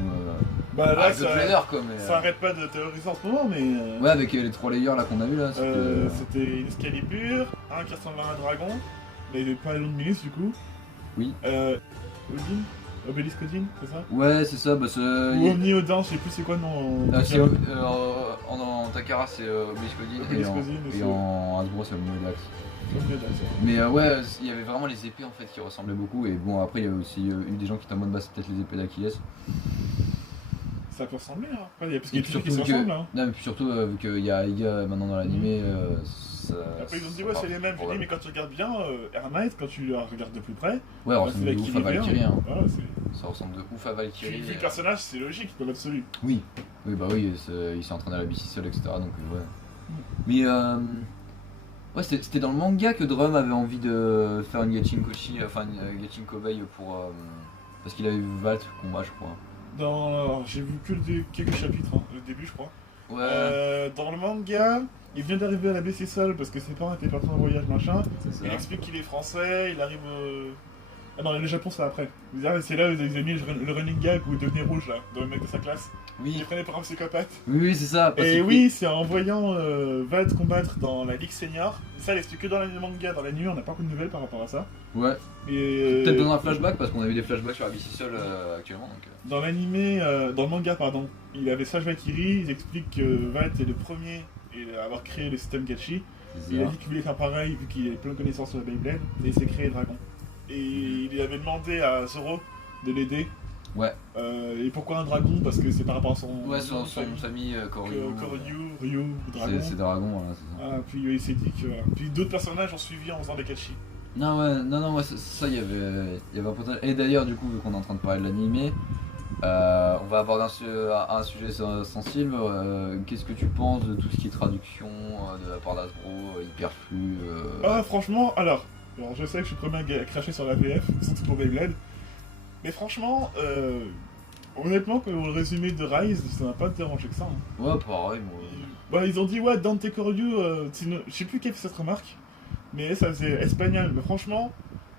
Bah là, The Player, quoi, mais. ça arrête pas de théoriser en ce moment, mais. Ouais, avec les 3 layers là qu'on a vu là. C'était une Excalibur, un qui ressemble à un dragon, mais pas Luminus du coup. Oui. Odin Obélisque Odin, c'est ça Ouais, c'est ça, bah c'est. Ou Omni Odin, je sais plus c'est quoi le nom. En Takara, c'est Obelisk Odin et Obélisque Odin aussi. en Hasbro, c'est Omniodax. Omni Odin, c'est vrai. Mais ouais, il y avait vraiment les épées en fait qui ressemblaient beaucoup. Et bon, après, il y a aussi eu des gens qui étaient en mode bah, c'est peut-être les épées d'Achilles. Ça peut ressembler, hein. Après, il y a parce qu'il Et y a puis des trucs qui surtout, se ressemblent, hein. non, mais puis surtout vu qu'il y a Aiga maintenant dans l'animé, ça. Après, ils ont dit, ouais, c'est les mêmes. Je dis, Ouais, mais quand tu regardes bien, Hermite, quand tu la regardes de plus près, ouais, bah, ressemble de ouf à Valkyrie, Valkyrie. Hein. Voilà, c'est. Ça ressemble de ouf à Valkyrie. Vu le personnage, c'est logique dans l'absolu. Oui, oui, bah oui, il s'est entraîné à la BC seul, etc. Donc, ouais. Mais, ouais, c'était dans le manga que Drum avait envie de faire une Gachin Kochi, enfin une Gachin Kobai pour. Parce qu'il avait vu Valt combat, je crois. J'ai vu que quelques chapitres, hein, le début, je crois. Ouais, Dans le manga, il vient d'arriver à la BC seul parce que ses parents étaient partis en voyage, machin. c'est ça. Il explique qu'il est français, il arrive. Ah non, le Japon, c'est après. C'est là où ils avaient mis le running gag où il devenait rouge, là, dans le mec de sa classe. Il Oui, prenait pour un psychopathe. oui, c'est ça. parce Et qu'il- oui, c'est en voyant Vald combattre dans la Ligue Senior. Ça, il explique que dans le manga, dans la nuit, on n'a pas beaucoup de nouvelles par rapport à ça. Ouais, Et peut-être dans un flashback parce qu'on a eu des flashbacks sur la BC seul actuellement. Donc, dans l'animé, dans le manga, pardon, il avait Sage Valkyrie, ils expliquent que Vald est le premier à avoir créé le système Gachi. c'est Il a ça. dit qu'il voulait faire pareil vu qu'il avait plein de connaissances sur la Beyblade et il s'est créé Dragon. Et il avait demandé à Zoro de l'aider Ouais. Et pourquoi un dragon? Parce que c'est par rapport à son. Ouais, son nom de famille, Koryu. Ryu, dragon. C'est dragon, voilà, c'est ça. Ah, puis il s'est dit que. Voilà. Puis d'autres personnages ont suivi en faisant des catchis. Non, ouais, ouais, ça, il y avait un potentiel. Et d'ailleurs, du coup, vu qu'on est en train de parler de l'animé, on va aborder un sujet sensible. Qu'est-ce que tu penses de tout ce qui est traduction de la part d'Hasbro, Hyperflux Ah, franchement, alors je sais que je suis le premier à cracher sur la VF, surtout pour Beyblade. Mais franchement, honnêtement, pour le résumé de Rise, ça m'a pas dérangé que ça. Hein. Ouais, pareil, moi. Bah, ils ont dit, ouais, Dante Koryu, je sais plus qui a fait cette remarque, mais ça faisait espagnol. Mais franchement,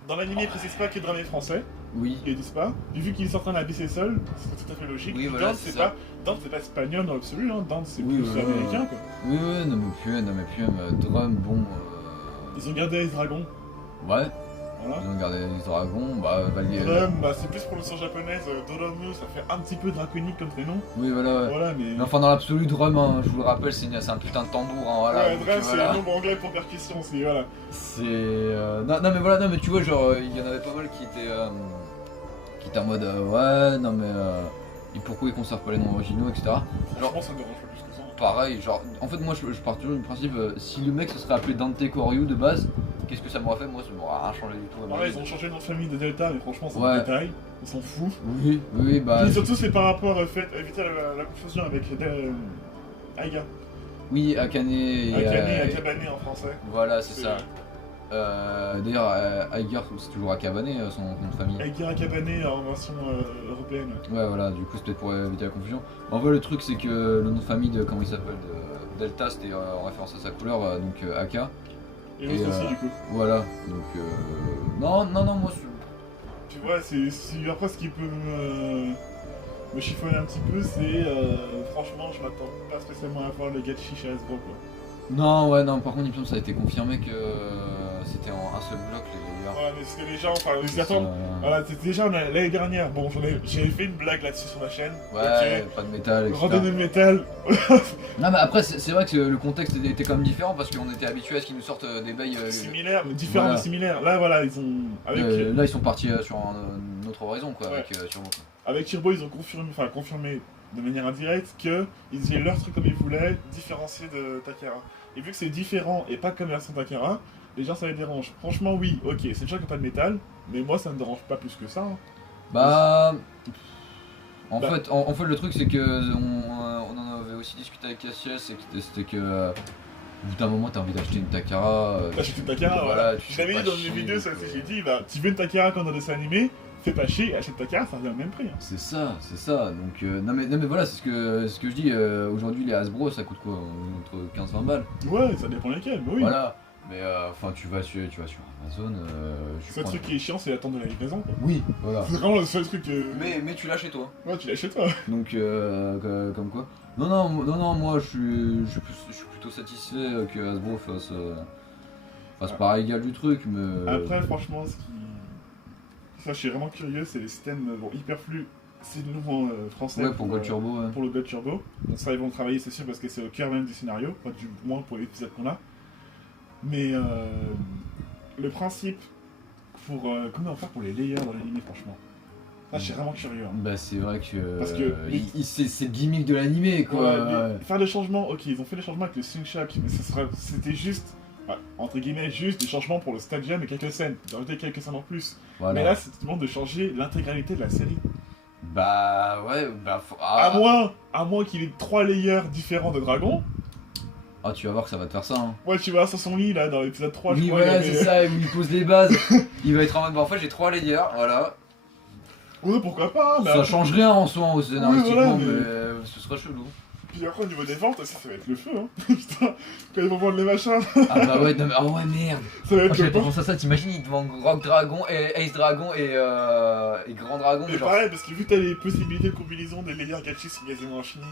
dans l'anime, ils précisent pas que le drame est français. Oui. Ils disent pas. Et vu qu'ils sont en train d'habiller seul, c'est tout à fait logique. Oui, voilà, Dante, c'est pas espagnol dans l'absolu, hein. Dante, c'est oui, plus américain, quoi. Oui, non, mais puis même, Drum, bon. Ils ont gardé les dragons. Ouais. Voilà. Ils ont gardé les dragons, bah, Valkyrie. Drum, bah, c'est plus prononciation japonaise. Doromu, ça fait un petit peu draconique comme prénom. Oui, voilà, ouais. Voilà, mais. Mais enfin, dans l'absolu, Drum, hein, je vous le rappelle, c'est un putain de tambour, hein, voilà. Ouais, donc, Drum, c'est voilà. le nom anglais pour percussion aussi, voilà. C'est. Non, mais voilà, non, mais tu vois, genre, il y en avait pas mal qui étaient en mode, ouais, non, mais. Et pourquoi ils conservent pas les noms originaux, etc. Franchement, ça me dérange pas plus que ça. Pareil, genre, en fait, moi, je pars toujours du principe, si le mec se serait appelé Dante Koryu de base, qu'est-ce que ça m'aurait fait? Moi, ça m'aurait rien changé du tout. Voilà, ils ont changé le nom de famille de Delta, mais franchement, c'est Ouais. un détail. On s'en fout. Oui, bah. Puis surtout, c'est par rapport au fait, éviter la confusion avec Aiga. Oui, Akane et. Akabane en français. Voilà, c'est ça. D'ailleurs, Aiger, c'est toujours Akabane, son nom de famille. Aiga Akabane en version européenne. Ouais, voilà, du coup, c'est peut-être pour éviter la confusion. En vrai, le truc, c'est que le nom de famille de, comment il s'appelle, de Delta, c'était en référence à sa couleur, donc Aka. Et l'autre aussi, du coup. Voilà, donc. Non, moi, Tu vois, après, ce qui peut me chiffonner un petit peu, c'est. Franchement, je m'attends pas spécialement à voir le Gachi chez Hasbro, quoi. Non, ouais, non, par contre, il me semble que ça a été confirmé que c'était en un seul bloc, les layers. Voilà, mais parce que les gens, enfin, ils attendent. Voilà, c'était déjà l'année dernière. Bon, j'avais fait une blague là-dessus sur ma chaîne. Ouais, pas de métal, etc. Randonnée de métal. Non, mais après, c'est vrai que le contexte était quand même différent parce qu'on était habitué à ce qu'ils nous sortent des bails. Similaires, mais différents voilà. mais similaires. Là, voilà, ils ont. Là, ils sont partis sur une autre horizon, quoi, Ouais. avec Turbo. Avec Turbo, ils ont confirmé de manière indirecte qu'ils faisaient leur truc comme ils voulaient, différencié de Takara. Et vu que c'est différent et pas comme la version Takara, les gens ça les dérange. Franchement, oui, ok, c'est déjà qu'il n'y a pas de métal, mais moi ça me dérange pas plus que ça. Hein. Bah. En fait, le truc, c'est que on en avait aussi discuté avec Cassius, c'était que. Au bout d'un moment, t'as envie d'acheter une Takara. T'achètes une Takara, voilà. Je l'avais dit dans mes vidéos, ça j'ai dit, bah, tu veux une Takara quand on a dessin animé, fais pas chier, achète Takara, ça revient au même prix. Hein. C'est ça. Donc, non, mais voilà, c'est ce que je dis. Aujourd'hui, les Hasbro, ça coûte quoi? Entre 15-20 balles. Ouais, ça dépend lesquels, mais oui. Voilà. Mais enfin, tu vas sur Amazon. Le seul truc qui est chiant, c'est l'attente de la livraison, quoi. Oui, voilà. C'est vraiment le seul truc. Mais tu l'as chez toi. Ouais, tu l'as chez toi. Donc, comme quoi. Non, moi je suis plutôt satisfait que Hasbro fasse par égal du truc, mais. Après, franchement, ça, je suis vraiment curieux, c'est les systèmes. Bon, Hyperflux, c'est le nom français. Ouais, pour Gold Turbo. Ouais. Pour le God Turbo. Donc, ça, ils vont travailler, c'est sûr, parce que c'est au cœur même du scénario, pas du moins pour l'épisode qu'on a. Mais le principe pour. Comment on va faire pour les layers dans l'anime, franchement? Là, je suis vraiment curieux. Hein. Bah, c'est vrai que. Parce que. C'est le gimmick de l'animé, quoi. Ouais, faire des changements, ok, ils ont fait des changements avec le Sync-Shock, mais c'était juste. Entre guillemets, juste des changements pour le stadium et quelques scènes. D'ajouter quelques scènes en plus. Voilà. Mais là, c'est tout le monde de changer l'intégralité de la série. Bah, ouais, bah. À moins qu'il ait 3 layers différents de dragons. Ah, tu vas voir que ça va te faire ça. Hein. Ouais, tu vas sur son lit là dans l'épisode 3. Oui, je crois. voilà, c'est ça, il pose les bases. Il va être en mode, bah, en fait, j'ai 3 layers, voilà. Ouais, pourquoi pas. Mais ça change rien en soi, au scénaristiquement, oui, voilà, mais ce sera chelou. Puis après, au niveau des ventes aussi, ça va être le feu. Hein. Putain, quand ils vont vendre les machins. Ah bah ouais, non, mais, oh ouais, merde. Ça va être J'avais le pas bon. pensé à ça, t'imagines, ils te vendent Rock Dragon, et Ace Dragon et Grand Dragon. Mais genre... pareil, parce que vu que t'as les possibilités de combinaison des layers Gachi, c'est quasiment infini.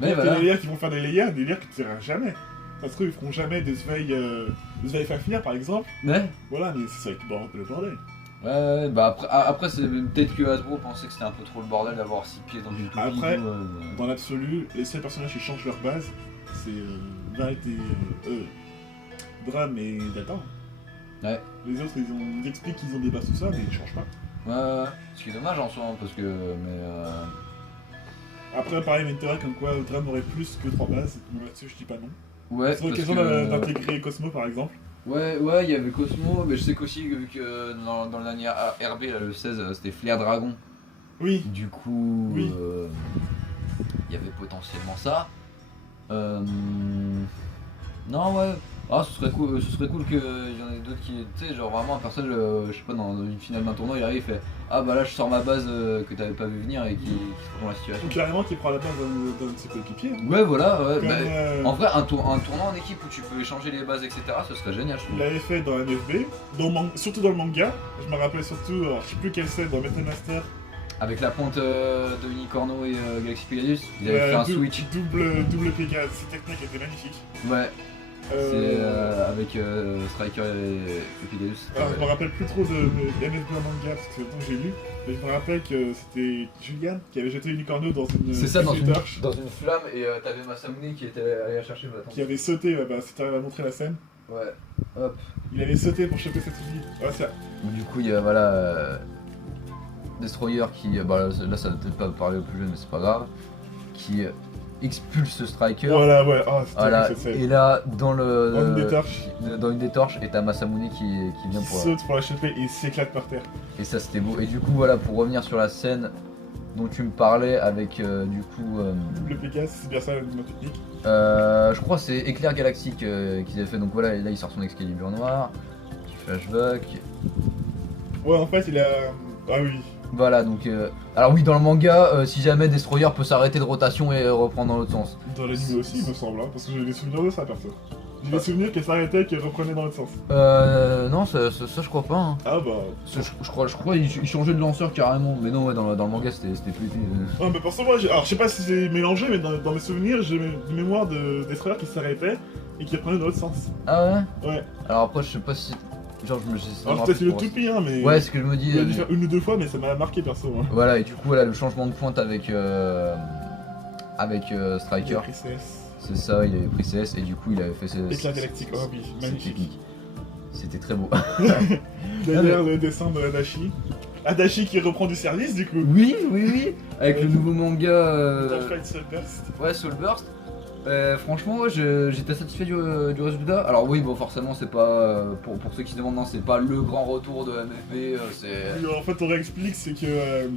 Mais T'as voilà. des layers qui vont faire des layers que tu verras jamais. Ça se trouve, ils feront jamais des veilles Fafnir par exemple. Ouais. Voilà, mais ça va être le bordel. Ouais, bah après c'est peut-être que Hasbro pensait que c'était un peu trop le bordel d'avoir 6 pieds dans une toupie. Après, dans l'absolu, les seuls personnages qui changent leur base, c'est Light et Dram et Data. Ouais. Les autres, ils expliquent qu'ils ont des bases tout ça, mais ils changent pas. Ce qui est dommage en soi, hein, parce que. Mais. Après, pareil, une théorie comme quoi Outram aurait plus que 3 bases. Bon, là-dessus, je dis pas non. Ouais, C'est l'occasion d'intégrer Cosmo par exemple. Ouais, il y avait Cosmo, mais je sais qu'aussi, vu que dans le dernier RB, là, le 16, c'était Flair Dragon. Oui. Du coup, Oui. il y avait potentiellement ça. Non, ouais. Ah, ce serait cool qu'il y en ait d'autres qui. Tu sais, genre vraiment un personnage, je sais pas, dans une finale d'un tournoi, il arrive et fait ah bah là, je sors ma base que t'avais pas vu venir et qui se retrouve dans la situation. Donc, carrément, qui prend la base d'un de ses coéquipiers. Hein. Ouais, voilà, ouais. Comme, Bah, en vrai, un tournoi en équipe où tu peux échanger les bases, etc., ce serait génial, je trouve. Il l'avait fait dans MFB, surtout dans le manga. Je me rappelle surtout, alors, je sais plus quel c'est, dans Metal Master. Avec la pointe de Unicorno et Galaxy Pegasus, ils avaient fait un switch. Double Pegasus, cette technique était magnifique. Ouais. C'est avec Striker et Pegasus. Alors, je me rappelle plus trop de MFB en manga parce que c'est longtemps que j'ai lu, mais je me rappelle que c'était Julian qui avait jeté Unicorno dans une. C'est ça, dans une torche. Dans une flamme, et t'avais Masamune qui était allé la chercher. Qui avait sauté, bah, si t'arrives à montrer la scène. Ouais, hop. Il avait sauté pour choper cette fille. Ouais, ça. Du coup, il y a voilà. Destroyer qui. Bah, là, ça va peut-être pas parler aux plus jeunes, mais c'est pas grave. Qui expulse Striker. Voilà, ouais, oh, c'était Voilà. cette scène. Et là, dans une des torches. Dans une des torches, et t'as Masamune qui vient Il pour. saute pour la choper et il s'éclate par terre. Et ça, c'était beau. Et du coup, voilà, pour revenir sur la scène dont tu me parlais avec du coup. Double Pegasus, c'est bien ça la technique. Je crois que c'est Éclair Galactique qu'ils avaient fait. Donc voilà, et là il sort son Excalibur noir. Petit flashback. Ouais, en fait, il a. Ah oui. Voilà, donc. Alors oui, dans le manga, si jamais Destroyer peut s'arrêter de rotation et reprendre dans l'autre sens. Dans l'anime aussi, il me semble, hein, parce que j'ai des souvenirs de ça, perso. J'ai des souvenirs qu'elle s'arrêtait et qu'elle reprenait dans l'autre sens. Non, ça je crois pas. Hein. Ah bah. Je crois il changeait de lanceur carrément. Mais non, ouais, dans le manga c'était plus. Ah, mais perso, moi, alors je sais pas si c'est mélangé, mais dans mes souvenirs, j'ai une mémoire de Destroyer qui s'arrêtait et qui reprenait dans l'autre sens. Ah ouais. Ouais. Alors après, je sais pas si. Genre, Alors peut-être c'est le toupie, hein, mais. Ouais, c'est ce que je me dis. Il a dû faire une ou deux fois, mais ça m'a marqué perso. Hein. Voilà, et du coup, voilà, le changement de pointe avec Striker. C'est ça, il avait pris CS et du coup, il avait fait ses. Éclat galactique, oh oui, magnifique. C'était très beau. D'ailleurs, le dessin de Adachi. Adachi qui reprend du service, du coup. Oui. Avec le nouveau manga. Fight Soul Burst. Ouais, Soul Burst. Franchement, ouais, j'étais satisfait du résultat. Alors oui, bon, forcément, c'est pas pour ceux qui se demandent, non, c'est pas le grand retour de MFB. C'est. Oui, en fait, on réexplique, c'est que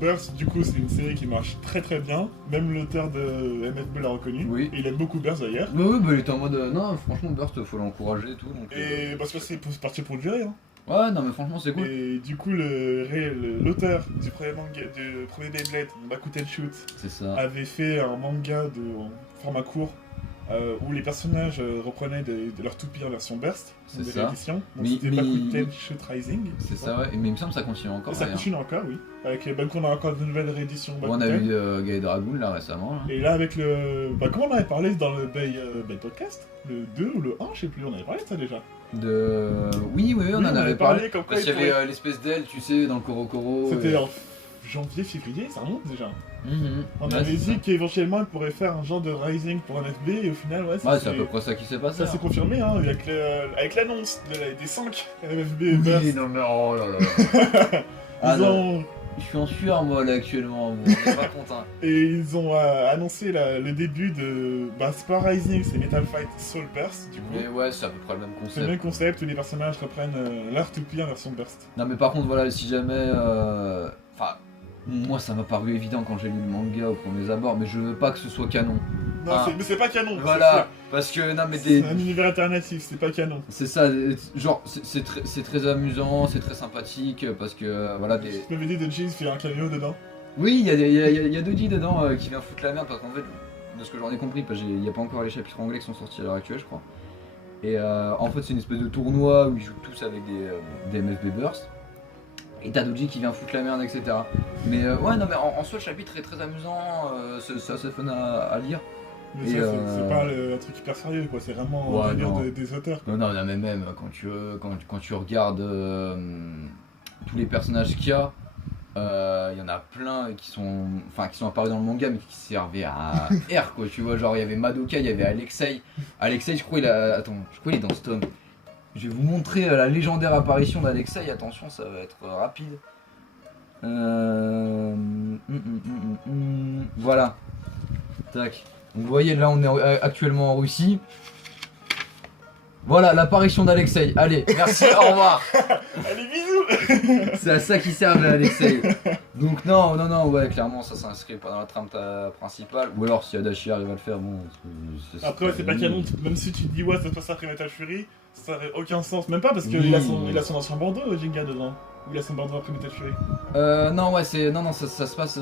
Burst, du coup, c'est une série qui marche très très bien. Même l'auteur de MFB l'a reconnu. Oui. Et il aime beaucoup Burst d'ailleurs. Mais oui, bah, il était en mode non, franchement, Burst, faut l'encourager et tout. Donc, Et parce que c'est parti pour durer. Hein. Ouais, non, mais franchement, c'est cool. Et du coup, l'auteur du premier manga, du premier Beyblade, Bakuten Shoot, C'est ça. avait fait un manga en format court où les personnages reprenaient de leur toupie en version Burst, C'est des ça. rééditions. Donc Mais- c'était mais- Bakuten Shoot Rising. C'est ça, ouais. Mais il me semble que ça continue encore. Et ça d'ailleurs. continue encore, oui. Avec on a encore de nouvelles rééditions On a Bakuten. eu Gaï Dragoon là récemment. Là. Et là, avec le. Bah, comme on avait parlé dans le Bay Podcast, le 2 ou le 1, je sais plus, on avait parlé de ça déjà. Oui, on en avait parlé. comme quoi Parce qu'il y il pourrait- avait l'espèce d'aile, tu sais, dans le Korokoro. C'était en janvier, février, ça remonte déjà. Mhm. On Ouais, avait c'est dit ça. qu'éventuellement il pourrait faire un genre de Rising pour un FB et au final, ouais, Ouais, c'est à peu près ça qui s'est passé. ça s'est confirmé hein, avec l'annonce des 5 FB Burst. Oui, non mais oh là là. Ah Ils non, ont, je suis en sueur moi là actuellement, vous êtes pas content. et ils ont annoncé le début de. Bah, c'est pas Rising, c'est Metal Fight Soul Burst du coup. Mais ouais, c'est à peu près le même C'est le concept. même concept où les personnages reprennent leur toupie en version Burst. Non mais par contre voilà, si jamais... Enfin, moi ça m'a paru évident quand j'ai lu le manga au premier abord, mais je veux pas que ce soit canon. Non, Ah. mais c'est pas canon. Voilà, parce que non mais C'est des... un univers alternatif, c'est pas canon. C'est ça, genre c'est très amusant, c'est très sympathique, parce que voilà des... Je m'avais dit de Cheese fait un cameo dedans. Oui, il y a Dodie dedans qui vient foutre la merde, parce qu'en fait, de ce que j'en ai compris, parce qu'il n'y a pas encore les chapitres anglais qui sont sortis à l'heure actuelle je crois. Et en fait c'est une espèce de tournoi où ils jouent tous avec des MFB Burst. Et t'as Doji qui vient foutre la merde, etc. Mais ouais, non, mais en soi, le chapitre est très amusant, c'est assez fun à lire. Mais Et ça, c'est pas un truc hyper sérieux, quoi. C'est vraiment Ouais, un délire non. des auteurs. Quoi. Non, mais même quand tu regardes tous les personnages qu'il y a, il y en a plein qui sont apparus dans le manga, mais qui servaient à R, quoi. Tu vois, genre il y avait Madoka, il y avait Alexei. Alexei, je crois il est dans ce tome. Je vais vous montrer la légendaire apparition d'Alexei. Attention, ça va être rapide. Voilà. Tac. Donc vous voyez, là on est actuellement en Russie. Voilà l'apparition d'Alexei. Allez, merci, au revoir. Allez, bisous. C'est à ça qu'il servait Alexei. Donc non, ouais, clairement ça s'inscrit pas dans la trame principale. Ou alors si Adachi arrive à le faire, bon. Après, c'est pas canon. Même si tu dis ouais, ça se passe après Metal Fury, ça n'aurait aucun sens. Même pas parce qu'il a son ancien bandeau, Jenga, dedans. Ou il a son bandeau après Metal Fury. Non, ouais, ça se passe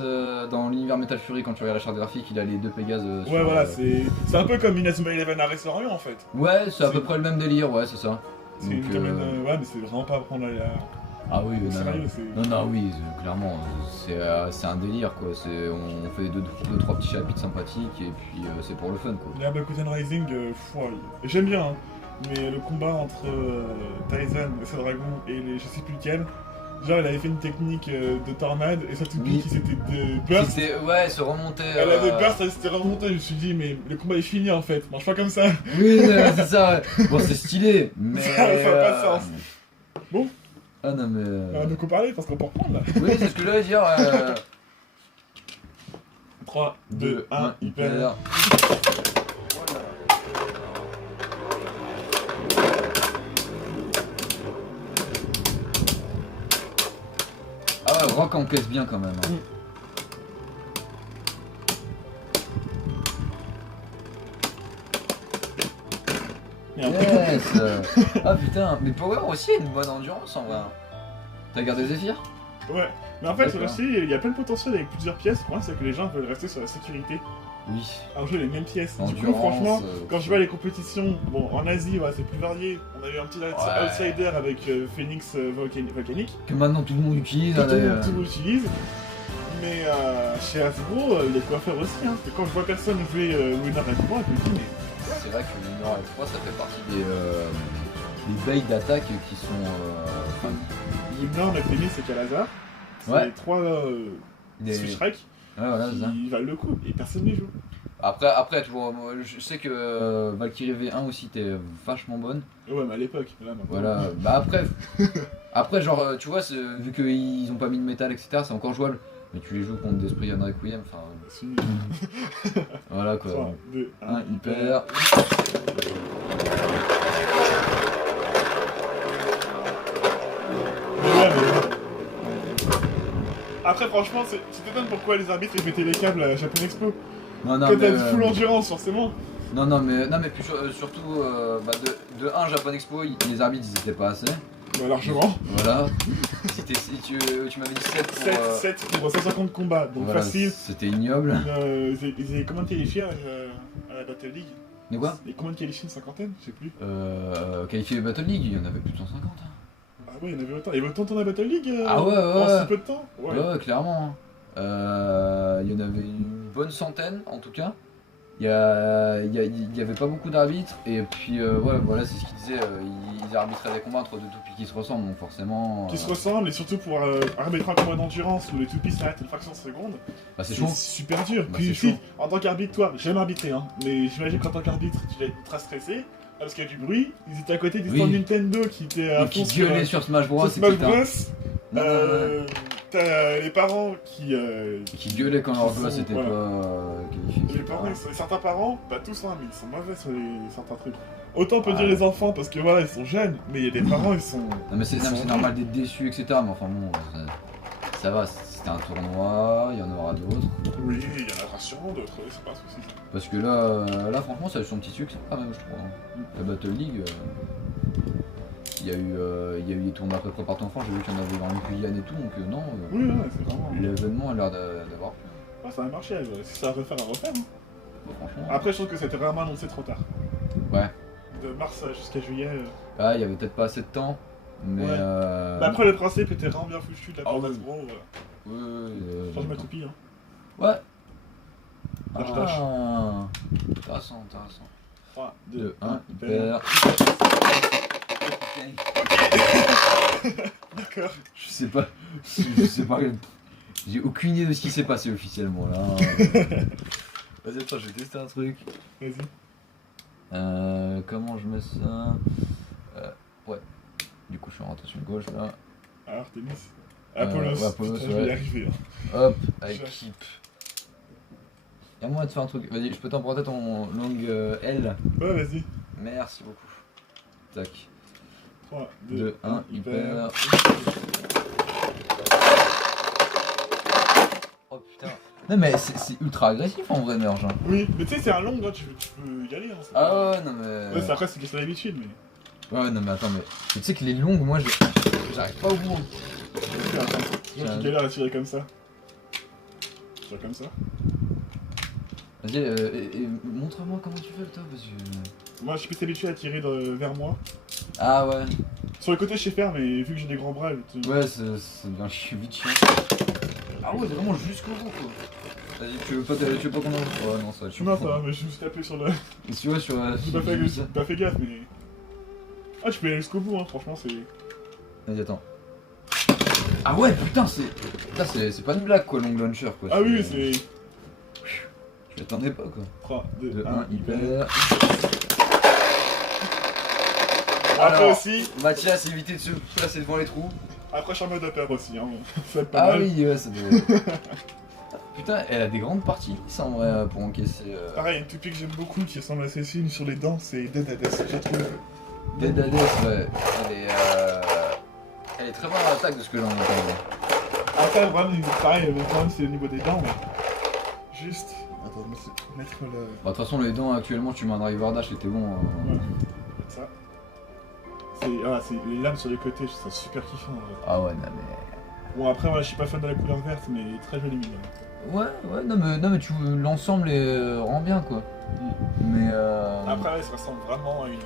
dans l'univers Metal Fury. Quand tu regardes la charte graphique, il a les deux Pégases. Ouais, voilà, c'est un peu comme Inazuma Eleven à Restaurant en fait. Ouais, c'est à peu près le même délire, ouais, c'est ça. C'est une domaine, ouais, mais c'est vraiment pas à prendre Ah oui, sérieux, non, oui, clairement, c'est un délire quoi. On fait deux, trois petits chapitres sympathiques et puis c'est pour le fun quoi. La Bakuten Rising, ouais, j'aime bien, hein, mais le combat entre Taizan, ce dragon, et les je sais plus lequel, genre il avait fait une technique de tornade et sa toupie qui s'était de burst. Ouais, se remonter. Elle avait burst, elle s'était remontée, je me suis dit, mais le combat est fini en fait, mange pas comme ça. Oui, c'est ça, ouais. Bon, c'est stylé, mais. Ça n'a pas de sens. Bon. Ah non, mais. On va beaucoup parler parce qu'on peut reprendre là. Oui, c'est ce que j'allais dire. 3, 2, 1, hyper. Ah ouais, Rock encaisse bien quand même. Hein. Yes. Ah putain, mais Power aussi a une bonne endurance en vrai. T'as gardé Zephyr? Ouais, mais en fait aussi il y a plein de potentiel avec plusieurs pièces. Le problème c'est que les gens veulent rester sur la sécurité. Oui. Alors jouer les mêmes pièces. Endurance, du coup franchement, quand je vois les compétitions, bon en Asie ouais, c'est plus varié. On a eu un petit outsider avec Phoenix Volcanic. Que maintenant tout le monde utilise. Que tout le monde utilise. Mais chez Hasbro, il y a de quoi faire aussi. Hein. Parce que quand je vois personne jouer Winner F3, je me dis mais... C'est vrai que Winner F3 ça fait partie des bails d'attaque qui sont... Himna, on a connu, c'est Kalazar. C'est Ouais. les 3 Switch-Rek ouais, voilà, qui valent le coup et personne ne les joue. Après toujours, je sais que Valkyrie V1 aussi était vachement bonne. Ouais, mais à l'époque, là maintenant. Voilà, bah après genre, tu vois, vu qu'ils ont pas mis de métal, etc., c'est encore jouable. Mais tu les joues contre des Spryan Requiem, enfin... Si. Voilà quoi. 3, 2, 1, hyper... Après, franchement, tu t'étonnes pourquoi les arbitres ils mettaient les câbles à Japan Expo. Non, quand t'as full endurance, forcément. Non, mais puis surtout, de 1 Japan Expo, les arbitres ils étaient pas assez. Bah, largement. Voilà. Tu m'avais dit 7 pour... 7 pour 150 combats, donc voilà, facile. C'était ignoble. Ils avaient combien de qualifiés à la Battle League? Mais quoi? Et combien de qualifiés? Une cinquantaine? Je sais plus. Qualifié Battle League, il y en avait plus de 150. Hein. Ah ouais, il y en avait autant. Il y avait autant dans la Battle League ah ouais, en si peu de temps? Ouais, clairement. Il y en avait une bonne centaine en tout cas. Il y avait pas beaucoup d'arbitres et puis ouais voilà c'est ce qu'ils disaient, ils arbitraient des combats entre deux toupies qui se ressemblent donc forcément... Qui se ressemblent et surtout pour arbitrer un combat d'endurance où les toupies s'arrêtent une fraction de seconde, bah, c'est chaud. super dur. Bah, Puis si, en tant qu'arbitre, toi, j'aime arbitrer hein, mais j'imagine qu'en tant qu'arbitre tu dois être ultra stressé parce qu'il y a du bruit, ils étaient à côté des stands Nintendo qui étaient à qui gueulaient sur Smash Bros. T'as les parents qui gueulaient quand leur gosse c'était voilà. pas qualifié. Les parents, certains parents, pas tous hein, mais ils sont mauvais sur certains trucs. Autant on peut dire les enfants parce que voilà ils sont jeunes, mais il y a des parents ils sont... Non mais c'est normal d'être déçu etc, mais enfin bon, ça va, c'était un tournoi, il y en aura d'autres. Oui, il y en aura sûrement d'autres, c'est pas un souci. Parce que là franchement ça a eu son petit succès quand même je trouve. Hein. La Battle League... Il y a eu des tournois à peu près partout en France, j'ai vu qu'il y en avait dans une Guyane et tout, donc non, oui, ouais, c'est vraiment... l'événement a l'air d'avoir plu. Ouais, ça a marché, si ça a refaire, à refaire. Hein. Bah, franchement... Après, je trouve que c'était vraiment annoncé trop tard. Ouais. De mars jusqu'à juillet... Ah, il y avait peut-être pas assez de temps, mais... Ouais. Bah après, le principe était vraiment bien foutu de la part d'Hasbro. Oui, change ma toupie, hein. Ouais. Dash. Intéressant. 3, 2, 1, hyper... D'accord. Je sais pas. J'ai aucune idée de ce qui s'est passé officiellement là. Vas-y, attends, je vais tester un truc. Vas-y. Comment je mets ça Ouais. Du coup, je suis en rotation gauche là. Ah, Artemis. Apollos. ouais, Apollos, putain, je vais y ouais. arriver. Hein. Hop, équipe. Y'a moyen de faire un truc. Vas-y, je peux t'emprunter ton longue L. Ouais, vas-y. Merci beaucoup. Tac. 3, 2, 2, 1, 1, hyper. Oh putain. Non mais c'est ultra agressif en vrai, Merge. Oui, mais tu sais, c'est un long, hein, tu peux y aller. Hein, Ah ouais, non mais. Ouais, après, c'est juste l'habitude, mais. Ouais, non mais attends, mais. Tu sais que les longues, moi, j'arrive pas au bout. Moi, tu galères à tirer comme ça. Tire comme ça. Vas-y, montre-moi comment tu fais toi, parce que. Moi, je suis plus habitué à tirer vers moi. Ah ouais. Sur le côté, je sais faire, mais vu que j'ai des grands bras. Ouais, c'est bien vite chiant. Ah ouais, vraiment jusqu'au bout quoi. Vas-y, tu veux pas qu'on en. Ouais, non, ça va être chiant. Non, ça va, mais je me suis tapé sur le. Et tu vois, sur. J'ai pas fait gaffe, mais. Ah, je peux aller jusqu'au bout, hein, franchement, c'est. Vas-y, attends. Ah ouais, putain, c'est pas une blague quoi, long launcher quoi. Ah oui, c'est. Je l'attendais pas quoi. 3, 2, 2, 1, 1, hyper. Après Alors, aussi. Mathias, évitez de se placer devant les trous. Après, je suis en mode upper aussi, hein. Ça va être pas Ah mal. oui, ouais, ça doit. Putain, elle a des grandes parties lisses en vrai pour encaisser. Pareil, une toupie que j'aime beaucoup qui ressemble à Cécile sur les dents, c'est Dead Hades, je trouve. Dead Hades, ouais. Elle est très bonne à l'attaque de ce que j'en entends. Après, vraiment, pareil, le problème c'est au niveau des dents, mais. Juste. Attends, je vais mettre le. Bah, de toute façon, les dents actuellement, tu mets un driver dash, c'était bon. Ouais, ça. C'est les lames sur les côtés, je trouve ça super kiffant. Ah ouais, non mais. Bon, après, ouais, je suis pas fan de la couleur verte, mais très joli mine. Ouais, non mais tu l'ensemble rend bien quoi. Mais Après, ouais, ça ressemble vraiment à une.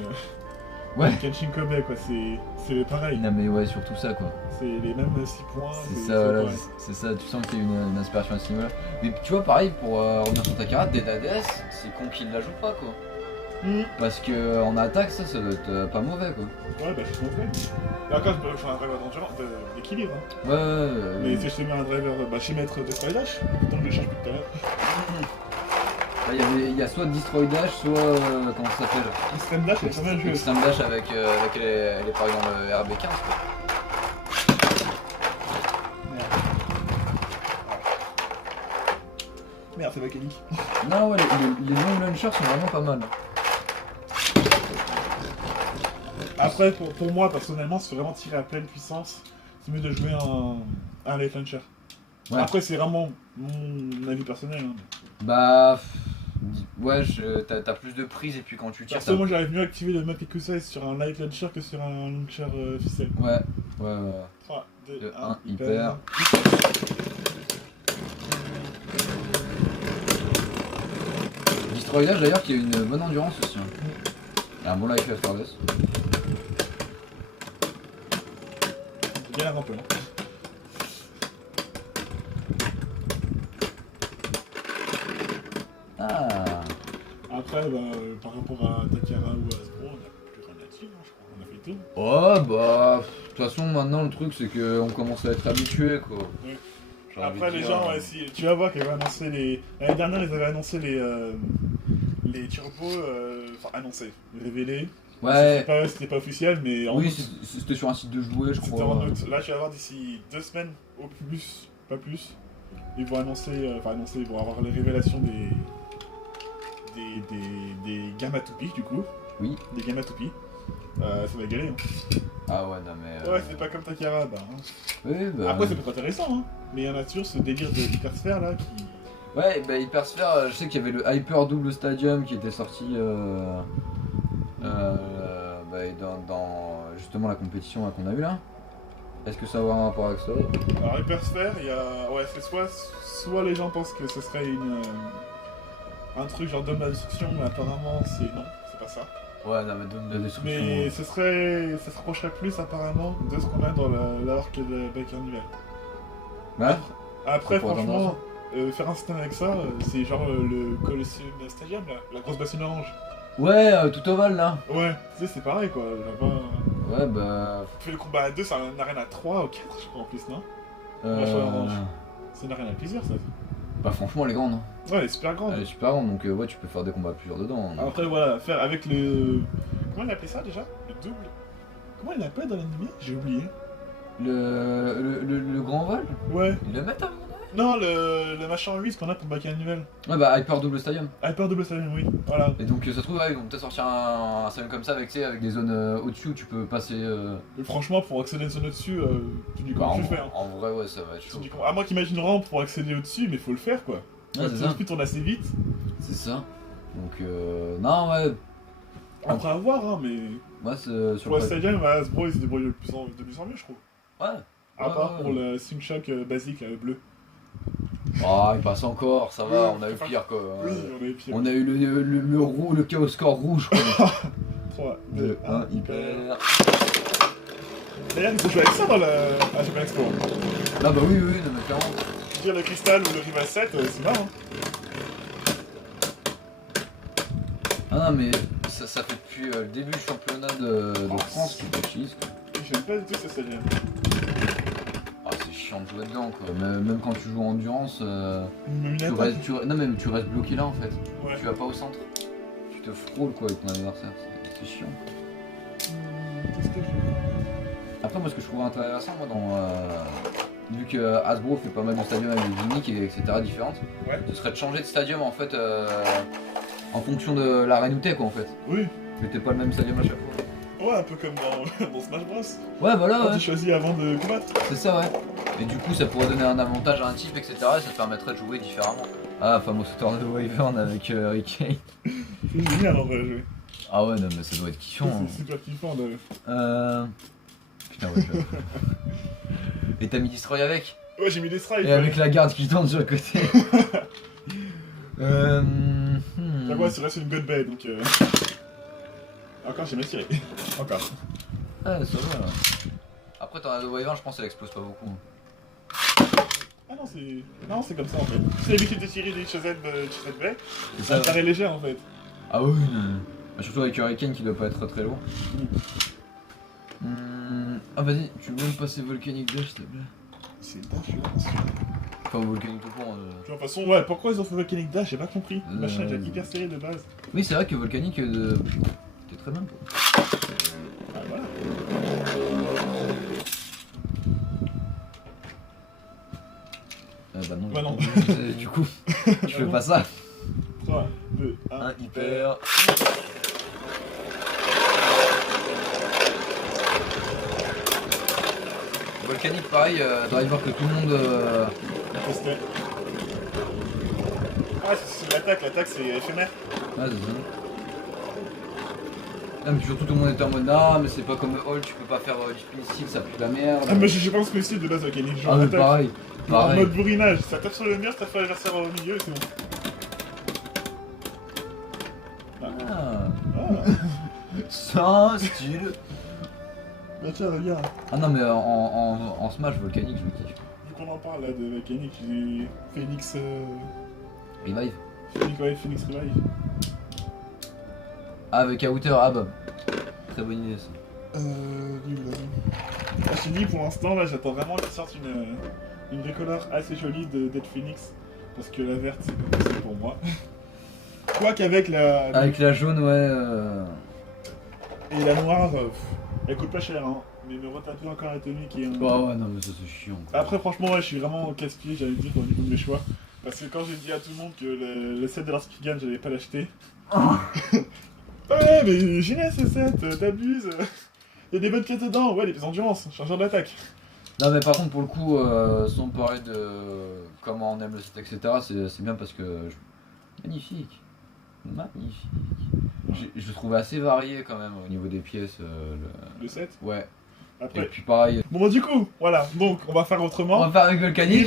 Ouais. Kenshin Kobe, quoi, c'est pareil. Non mais ouais, surtout ça quoi. C'est les mêmes 6 points. C'est ça, voilà, c'est ça, tu sens qu'il y a une inspiration à ce niveau-là. Mais tu vois, pareil, pour revenir sur Takara, Dead Hades, c'est con qu'il la joue pas quoi. Parce que en attaque, ça doit être pas mauvais quoi. Ouais, bah je suis mauvais. Et encore, je peux faire un driver d'équilibre. Hein. Ouais. Mais si je te mets un driver, bah je vais mettre Destroy Dash, tant que je change plus tout à l'heure. Là, il y a soit Destroy Dash, soit. Comment ça s'appelle Extreme Dash, c'est pas mal joué. Extreme Dash avec elle est pareil dans le RB15 quoi. Merde, c'est mécanique. Non, ouais, les long launchers sont vraiment pas mal. Après, pour moi, personnellement, si tu veux vraiment tirer à pleine puissance, c'est mieux de jouer un light launcher. Ouais. Après, c'est vraiment mon avis personnel. Hein. Bah. Ouais, t'as plus de prise et puis quand tu tires. Parce que moi, j'arrive mieux à activer le Mac Size sur un light launcher que sur un launcher ficelle. Ouais. 3, 2, 1, hyper. Destroy Dash d'ailleurs qui a une bonne endurance aussi. Hein. Il a un bon life à faire this. Je galère un peu. Hein. Ah. Après, bah, par rapport à Takara ou à Hasbro, on a plus rien à dire, hein, je crois. On a fait tout. Oh bah. De toute façon, maintenant le truc c'est qu'on commence à être habitué quoi. Oui. Après, les gens, si, tu vas voir qu'ils avaient annoncé les. L'année dernière, ils avaient annoncé les turbos. Enfin, annoncés, révélés. Ouais. C'était pas officiel, mais en oui, août. c'était sur un site de jouets, je C'était crois. en août. Là, tu vas voir d'ici 2 semaines, au plus, pas plus. Ils vont annoncer. Ils vont avoir les révélations des Gamma Toupies, du coup. Oui. Des Gamma Toupies. Ça va galer. Hein. Ah ouais, non mais. Ouais, c'est pas comme Takara, bah. Hein. Oui, bah. Après, c'est pas intéressant, hein. Mais il y en a toujours ce délire de l'hypersphère là qui. Ouais, bah Hypersphère, je sais qu'il y avait le Hyper Double Stadium qui était sorti dans justement la compétition qu'on a eu là. Est-ce que ça va avoir un rapport avec ça? Alors Hypersphère, il y a. Ouais, c'est soit les gens pensent que ce serait un truc genre Dôme de la Destruction, mais apparemment c'est non, c'est pas ça. Ouais, non mais Dôme de la Destruction. Mais ça se rapprocherait plus apparemment de ce qu'on a dans l'arc de Baker Nivelle. Ouais. Après franchement, faire un système avec ça, c'est genre le Colosseum Stadium là, la grosse bassine orange. Ouais, tout ovale là. Ouais, tu sais, c'est pareil quoi. Ouais, bah. Tu fais le combat à 2, c'est une arène à 3 ou 4, je crois en plus, non? C'est une arène à plusieurs, ça. Bah, franchement, elle est grande. Hein. Ouais, elle est super grande. Elle est super grande, donc ouais, tu peux faire des combats à plusieurs dedans. Hein. Après, voilà, faire avec le. Comment on appelait ça déjà? Le double? Comment il l'appelle dans l'animé? J'ai oublié. Le grand vol, Ouais. ils le mettent à mon avis. Non, le machin 8 qu'on a pour baquer un Annuel. Ouais, bah Hyper Double Stadium. Hyper Double Stadium, oui. Voilà. Et donc ça se trouve, ouais, ils vont peut-être sortir un stadium comme ça avec, tu sais, avec des zones au-dessus où tu peux passer. Et franchement, pour accéder à une zone au-dessus, tu dis Bah, comment tu fais. Hein. en vrai, ouais, ça va être Tu chaud. dis comment... À moins qu'imagine une rampe pour accéder au-dessus, mais faut le faire quoi. Ouais, c'est ça. Le tourne assez vite. C'est ça. Donc, non, ouais. Après à voir, hein, mais. Moi, c'est sur Pour le le stadium, Hasbro il se débrouille de plus en mieux, je trouve. Ouais. À part Ouais. pour le Sync basique, bleu. Oh, il passe encore, ça va, on a eu pire quoi. Oui, on avait pire. On a eu le chaos score rouge quoi. 3, 2, 1, hyper. D'ailleurs, ils ont joué avec ça dans le Japan Expo. Ah bah oui, oui, non, mais clairement. Dire le cristal ou le Rival 7, c'est marrant. Ah non, mais ça fait depuis le début du championnat de France qu'ils l'utilisent quoi. J'aime pas du tout ce stadium. Ah, c'est chiant de jouer dedans quoi. Même quand tu joues en endurance, Une tu attaque. restes, non, même tu restes bloqué là en fait. Ouais. Tu vas pas au centre. Tu te frôles quoi avec ton adversaire. C'est chiant. Qu'est-ce que je Après, moi, ce que je trouve intéressant, moi, vu que Hasbro fait pas mal de stadiums avec des gimmicks et etc. différentes, Ouais. ce serait de changer de stadium en fait en fonction de l'arène où t'es quoi en fait. Oui. Que t'es pas le même stadium à chaque fois. Ouais, un peu comme dans Smash Bros. Ouais, voilà, Quand ouais. tu choisis avant de combattre. C'est ça, ouais. Et du coup, ça pourrait donner un avantage à un type, etc. Et ça te permettrait de jouer différemment. Ah, fameux Tornado Wyvern avec Ricky. C'est génial en vrai à jouer. Ah ouais, non, mais ça doit être kiffant. Hein. C'est super kiffant de. Putain, ouais. Et t'as mis Destroy avec. Ouais, j'ai mis des strikes. Et avec la garde qui tourne sur le côté. La voix, ça reste une God Bay donc. Encore, j'ai mal tiré. Encore. Ah, ça va. Après, Tornado Wyvern, je pense qu'elle explose pas beaucoup. Ah non, c'est. Non, c'est comme ça en fait. C'est l'habitude de tirer des Chazette Bay. C'est Ça ça. paraît légère en fait. Ah oui, non. Bah, surtout avec Hurricane qui doit pas être très lourd. Ah, vas-y, tu veux me passer Volcanic Dash, s'il te plaît? C'est dingue. Enfin, Volcanic tout court. De toute façon, ouais, pourquoi ils ont fait Volcanic Dash, j'ai pas compris. Le machin est déjà hyper serré de base. Oui, c'est vrai que Volcanic, t'es très bien. Ah voilà. Bah non. Bah non. Du coup, je fais pas ça. 3, 2, 1, Un hyper. Volcanic, pareil, driver que tout le monde. Testé. Ah, c'est l'attaque c'est éphémère. Ah, c'est ça. Ah, mais surtout tout le monde était en mode ah, mais c'est pas comme Hall, tu peux pas faire du spin stick, ça pue la merde. Ah, mais je pense que c'est de base Volcanic, genre Ah, mais attaque. pareil. En Pareil. mode bourrinage, ça tape sur le mur, ça fait l'adversaire au milieu et c'est bon. Ah. Ah, Sans style. bah tiens, regarde. Ah non, mais en Smash Volcanic, je me kiffe. Vu qu'on en parle là de Volcanic, j'ai Phoenix. Revive. Phoenix Revive. Ah, avec Outer, ah bah. Très bonne idée ça. Oui, je te dis pour l'instant, là j'attends vraiment qu'ils sortent une recolor assez jolie de Dead Phoenix. Parce que la verte c'est pas possible pour moi. Quoi qu'avec la. Avec la jaune, ouais. Et la noire, elle coûte pas cher, hein. Mais me retaper encore la tenue qui est. Oh ouais, non, mais ça c'est chiant. Quoi. Après, franchement, ouais, je suis vraiment casse-pied, j'avais dit au niveau de mes choix. Parce que quand j'ai dit à tout le monde que le set de Last Pigan, j'allais pas l'acheter. Ouais, mais génial ce set, t'abuses. Il y a des bonnes pièces dedans, ouais, des endurance, chargeur d'attaque. Non, mais par contre, pour le coup, sans parler de comment on aime le set, etc., c'est bien parce que. Magnifique. Magnifique. Je le trouvais assez varié quand même au niveau des pièces. Le set. Ouais. Et Après. puis pareil. Bon, bah, du coup, voilà, donc on va faire On autrement. va faire avec Volcanic.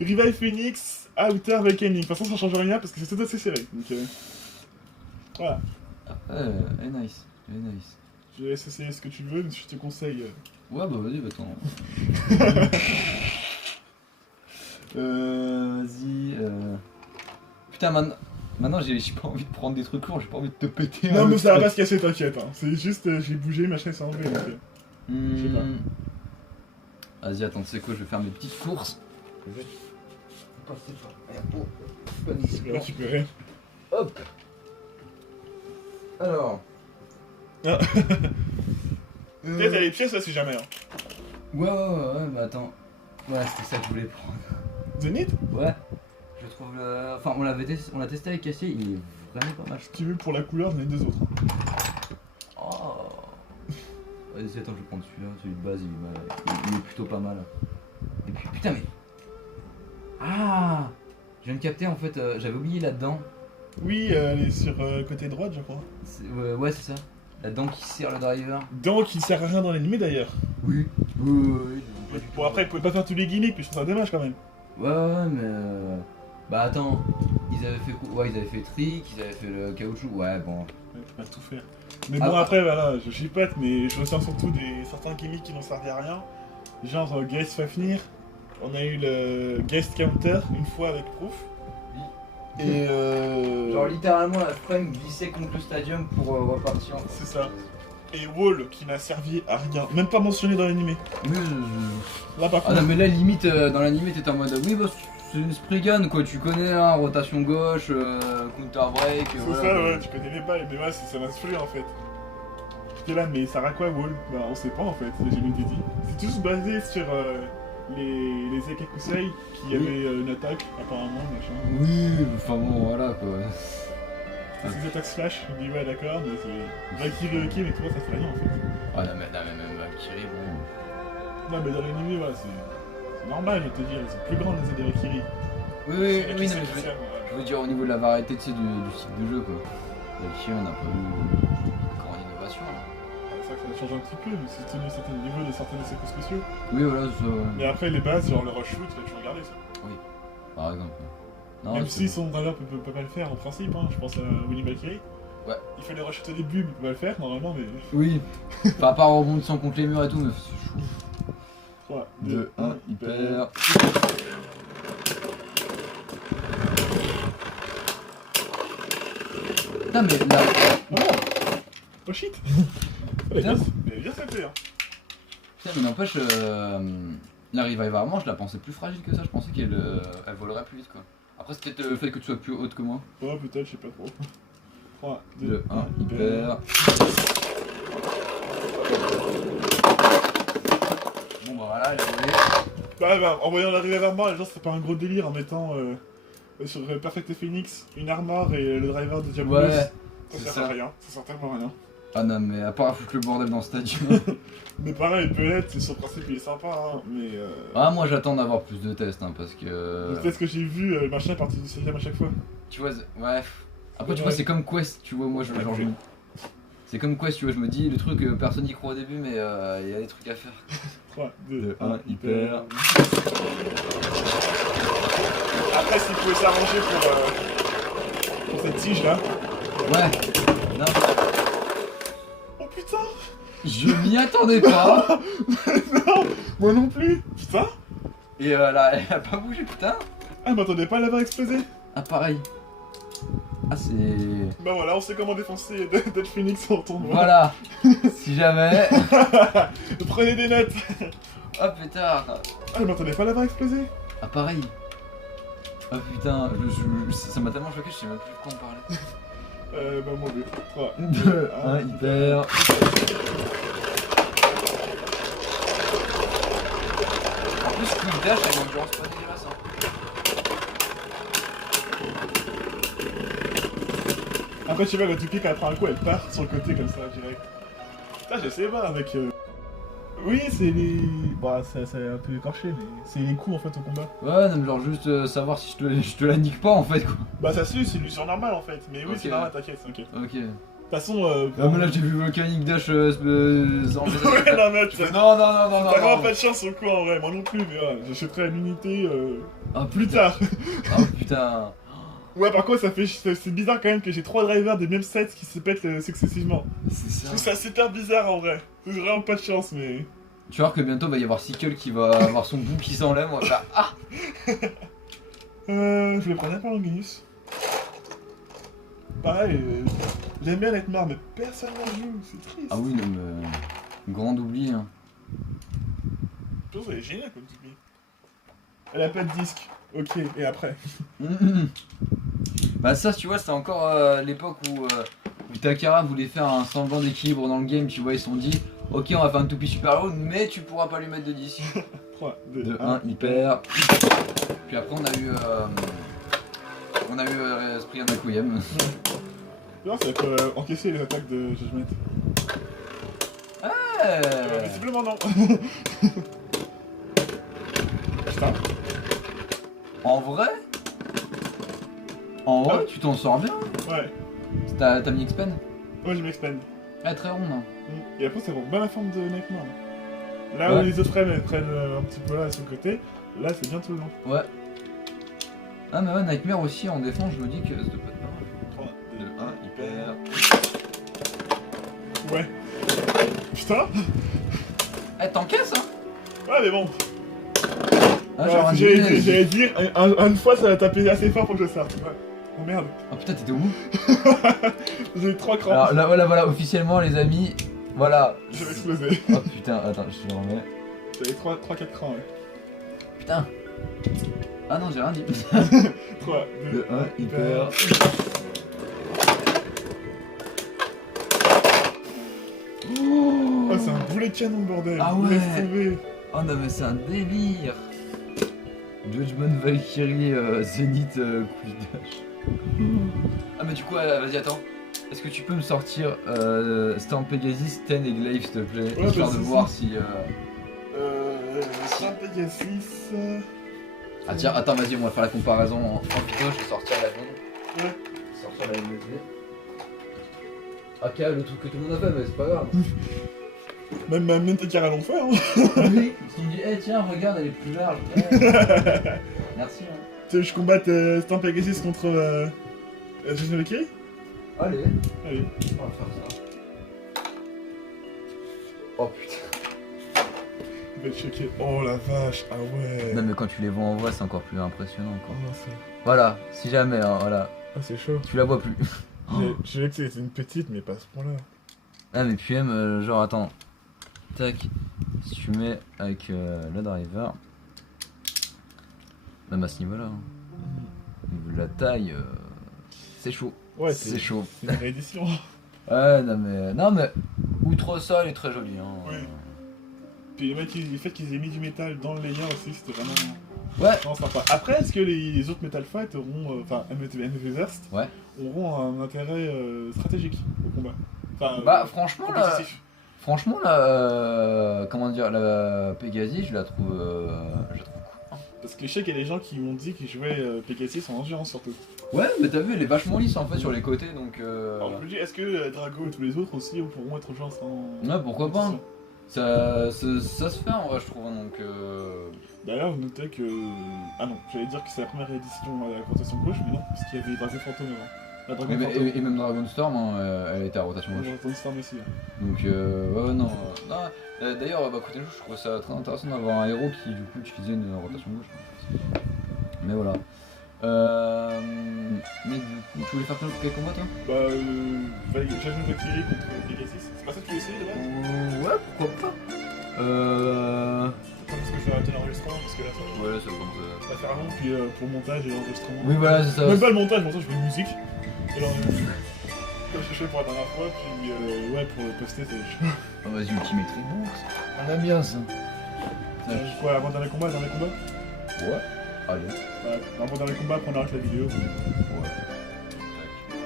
Revive Phoenix, Outer Volcanic. De toute façon, ça change rien parce que c'est tout assez serré. Donc, voilà. Elle est nice. Elle est nice. Je laisse essayer ce que tu veux, mais je te conseille. Ouais, bah vas-y, attends. Vas-y. Putain, maintenant j'ai pas envie de prendre des trucs lourds, j'ai pas envie de te péter. Non, un mais ça va truc. pas se casser, t'inquiète. Hein. C'est juste, j'ai bougé, machin s'est enlevé. Donc, je sais pas. Vas-y, attends, tu sais quoi, je vais faire mes petites courses. Je vais passer par airport. je vais récupérer. Hop. Alors. Ah. Peut-être à les pièces, là, c'est jamais. Hein. Ouais, mais attends. Ouais, c'était ça que je voulais prendre. Zenith, Ouais. Je trouve le. Enfin, on l'a testé avec Cassier, il est vraiment pas mal. si tu veux, pour la couleur, j'en ai deux autres. Oh. Vas-y, attends, je vais prendre celui-là. Celui de base, il est plutôt pas mal. Et puis, putain, mais. Ah. Je viens de capter en fait, j'avais oublié là-dedans. Oui, elle est sur côté droite, je crois. Ouais, c'est ça. Là-dedans qui sert le driver. Donc, il sert à rien dans l'animé d'ailleurs. Oui. Oui. Bon, après, ils pouvaient pas faire tous les gimmicks, puis je trouve ça dommage quand même. Ouais, mais. Bah attends, ils avaient fait quoi? Ouais, ils avaient fait Trick, ils avaient fait le caoutchouc. Ouais, bon. Ouais, faut pas tout faire. Mais bon, après, voilà, je chipote, mais je ressens surtout certains gimmicks qui n'ont servi à rien. Genre Guest Fafnir, on a eu le Guest Counter une fois avec Proof. Et Genre littéralement la frame glissait contre le stadium pour repartir. c'est ça. Et Wall qui n'a servi à rien, même pas mentionné dans l'animé. Oui, Là par Ah contre, non, mais là limite dans l'animé t'étais en mode oui, bah c'est une Spriggan quoi, tu connais, hein, rotation gauche, counter break. c'est voilà, ça, quoi. ouais, tu connais les bails, mais ouais, ça m'a saoulé en fait. J'étais là, mais ça sert à quoi Wall? Bah on sait pas en fait, j'ai jamais été dit. C'est tous basé sur les Ekekusei qui avaient une attaque apparemment, machin. Oui, enfin bon, voilà quoi. C'est des attaques slash, je dis ouais d'accord, mais c'est... Valkyrie ok, mais toi ça fait rien en fait. Ah non, mais même Valkyrie, bon. Non mais dans l'anime, voilà, c'est normal, je te dis, elles sont plus grandes les aides de Valkyrie. Oui, C'est non, mais c'est spécial, je veux dire au niveau de la variété, tu sais, du style de jeu quoi. Valkyrie, on n'a pas eu grande innovation. Hein. C'est vrai que ça change un petit peu, mais c'est tenu certains niveaux de certains de ses coups spéciaux. Oui, voilà, c'est ça. Ouais. Mais après les bases, genre le rush shoot, tu vas toujours regarder ça. Par exemple. Non, Même c'est- si son driver peut pas le faire en principe, hein, je pense à Winnie Valkyrie. Ouais. Il fait le rush shoot au début, mais il peut pas le faire normalement, mais... Oui. Enfin, à part rebondissant contre les murs et tout, mais c'est chou. 3, 2, 2, 1, 1, hyper. Putain, mais là. Oh shit. Putain. Elle est bien sauté, hein. Putain, mais n'empêche, la Revive Armor, je la pensais plus fragile que ça. Je pensais qu'elle elle volerait plus vite quoi. Après, c'est peut-être le fait que tu sois plus haute que moi. Oh peut-être, je sais pas trop. 3, 2, 2, 1, hyper. Bon, bah voilà, elle est volée. Bah, en voyant l'arrivée vers moi, les gens, c'était pas un gros délire en mettant sur Perfect Phoenix une armor et le driver de Diablo. Ouais, Ça c'est sert à ça. rien, ça sert tellement à rien. Ah non, mais à part foutre le bordel dans le stadium. Mais pareil, peut-être, c'est sur le principe, il est sympa, hein, mais Ah, moi j'attends d'avoir plus de tests, hein, parce que. peut-être que j'ai vu le machin est parti du 16ème à chaque fois. Tu vois, ouais. Après, tu Ouais. vois, c'est comme Quest, tu vois, moi, genre, c'est comme Quest, tu vois, je me dis, le truc, personne n'y croit au début, mais il y a des trucs à faire. 3, 2, 2, 1, 1, hyper. Après, s'il pouvait s'arranger pour cette tige là. Ouais. Non, Oh putain. je m'y attendais pas. Non, moi non plus. Putain. Et là, elle a pas bougé, putain. Ah, je m'attendais pas à l'avoir explosé. Ah, pareil. Ah, c'est. Bah voilà, on sait comment défoncer Dead Phoenix en tournoi. Voilà. Si jamais. Prenez des notes. Oh putain. Ah, je m'attendais pas à l'avoir explosé. Ah, pareil. Oh putain, ça m'a tellement choqué, je sais même plus de quoi on parlait. Bah moi oui. 3, 2, 1, hyper. En plus, Quick Dash a une endurance pas dégueulasse. Hein. Après, tu sais pas, quand tu cliques après un coup, elle part sur le côté comme ça, direct. Putain, je sais pas, avec... Oui, c'est les... Bah, c'est un peu écorché, mais c'est les coups, en fait, au combat. Ouais, non, mais genre juste savoir si je te la nique pas en fait quoi. Bah, ça suit, c'est l'usure normale, en fait. Mais oui, Ok. c'est normal, t'inquiète, t'inquiète. De Ok. toute façon... Ah, mais là j'ai vu Volcanic Dash sans Ouais, non, mais t'as Non, vraiment pas de chance au coup, en vrai, moi non plus, mais ouais, j'achèterai l'unité Ah plus tard. Ah putain. Ouais, par contre, c'est bizarre quand même que j'ai 3 drivers des mêmes sets qui se pètent successivement. C'est Je trouve ça. ça super bizarre, en vrai. C'est vraiment pas de chance, mais... Tu vas voir que bientôt va y avoir Sickle qui va avoir son bout qui s'enlève, on va faire ah. Je vais prendre un peu Longinus. Pareil, j'aime bien Nightmare, mais personne n'en joue, c'est triste. Ah oui, non mais. Grand oubli hein. Je trouve qu'elle est géniale comme Tipeee. Elle a pas de disque, ok, et après. Bah ça tu vois c'est encore l'époque où Takara voulait faire un semblant d'équilibre dans le game, tu vois ils se sont dit Ok, on va faire un toupie super haut, mais tu pourras pas lui mettre de 10. 3, 2, 2, 1, 1, hyper. Puis après, on a eu Esprit Anakuyem. Non, ça va encaisser les attaques de Judgment. Visiblement non. Putain. En vrai, tu t'en sors bien. Ouais. T'as mis X-Pen? Ouais, je m'expand. Ah, très rond, hein. Et après, ça prend bien la forme de Nightmare. Là Ouais. où les autres frames elles prennent un petit peu là à son côté, là c'est bien tout le long. Ouais. Ah, mais ouais, Nightmare aussi en défense, je me dis que ça peut être pas mal. 3, 2, 1, hyper. Ouais. Putain. Eh, t'encaisses, hein? Ouais, mais bon. Ah, Ouais, genre un j'allais dire, une fois ça va taper assez fort pour que je sorte. Ouais. Oh merde. Oh putain, t'étais où? J'ai 3 crans. Alors là, voilà, officiellement, les amis, voilà. Je vais exploser. Oh putain, attends, je te le remets. J'avais 3-4 crans, ouais. Putain. Ah non, j'ai rien dit. 3, 2, 2, 1, hyper. Oh, c'est un boulet de canon, bordel. Ah ouais. Laisse tomber. Oh non, mais c'est un délire. Judgment Valkyrie, Zenith, Quick Dash. Ah, mais du coup, vas-y, attends. Est-ce que tu peux me sortir Storm Pegasus, Ten et Glaive, s'il te plaît, Ouais, histoire bah, de si, voir si. Storm Pegasus. Ah, tiens, attends, vas-y, on va faire la comparaison en vidéo. Je vais sortir la mienne. Ouais. Je vais sortir la USB. Ok, le truc que tout le monde a fait, mais c'est pas grave. Même tes carrés l'ont fait, hein. Oui, parce qu'il me dit, eh tiens, regarde, elle est plus large. Eh. Merci. Hein. Tu veux que je combatte Storm Pegasus contre Judgment Valkyrie? Allez, Allez. on va faire ça. Oh putain. Il va être choqué. Oh la vache, ah ouais. Non, mais quand tu les vois en vrai, c'est encore plus impressionnant. Oh Quoi. non, c'est... Voilà, si jamais, hein, voilà, Ah, c'est chaud. tu la vois plus. Je savais que c'était une petite, mais pas à ce point-là. Ah, mais puis même, genre, attends. Tac, si tu mets avec le driver, même à ce niveau-là, hein. Au niveau de la taille, c'est chaud. Ouais, C'est chaud. C'est une réédition. Ouais, non mais, outre ça, elle est très jolie. Hein. Ouais. Puis le fait qu'ils aient mis du métal dans le layer aussi, c'était vraiment... Ouais. vraiment sympa. Après, est-ce que les autres Metal Fight auront, enfin, MVZerst, Ouais. auront un intérêt stratégique au combat? Enfin, Bah, franchement, là, compétitif. comment dire, la Pegasus, je la trouve cool. Parce que je sais qu'il y a des gens qui m'ont dit qu'ils jouaient Pegasus en endurance surtout. Ouais, mais t'as vu, elle est vachement lisse en fait sur les côtés, donc. Alors je me dis, est-ce que Drago et tous les autres aussi pourront être joués en... Ouais, pourquoi pas. Ça se fait en vrai, je trouve. Donc. D'ailleurs, vous notez que... Ah non, j'allais dire que c'est la première édition à la rotation gauche, mais non, parce qu'il y avait Dragon Fantôme avant. La Dragon Fantôme. Et même Dragonstorm, hein, elle était à rotation gauche. Dragon Storm aussi. Hein. Donc, ouais, non. Non, d'ailleurs, bah, côté jeu, je trouve ça très intéressant d'avoir un héros qui, du coup, utilisait une rotation gauche. Mais voilà. Mais du coup, tu voulais faire quel combat toi? Bah, Judgment Valkyrie contre Pegasus. C'est pas ça que tu veux essayer de base? Ouais, pourquoi pas. Attends, parce que je vais arrêter l'enregistrement, parce que là, ça Ouais, ça comme ça. va faire long, puis pour le montage et l'enregistrement. Oui, voilà, c'est ça. Même pas le montage, je fais une musique. Et là, comme je fais pour la dernière fois, puis ouais, pour le poster, c'est chaud. Oh, vas-y, Ultimate Reboot. On aime bien ça. Quoi, avant-dernier combat, dernier combat? Ouais. Allez. Ouais, avant-dernier combat, après on arrête la vidéo. Ouais.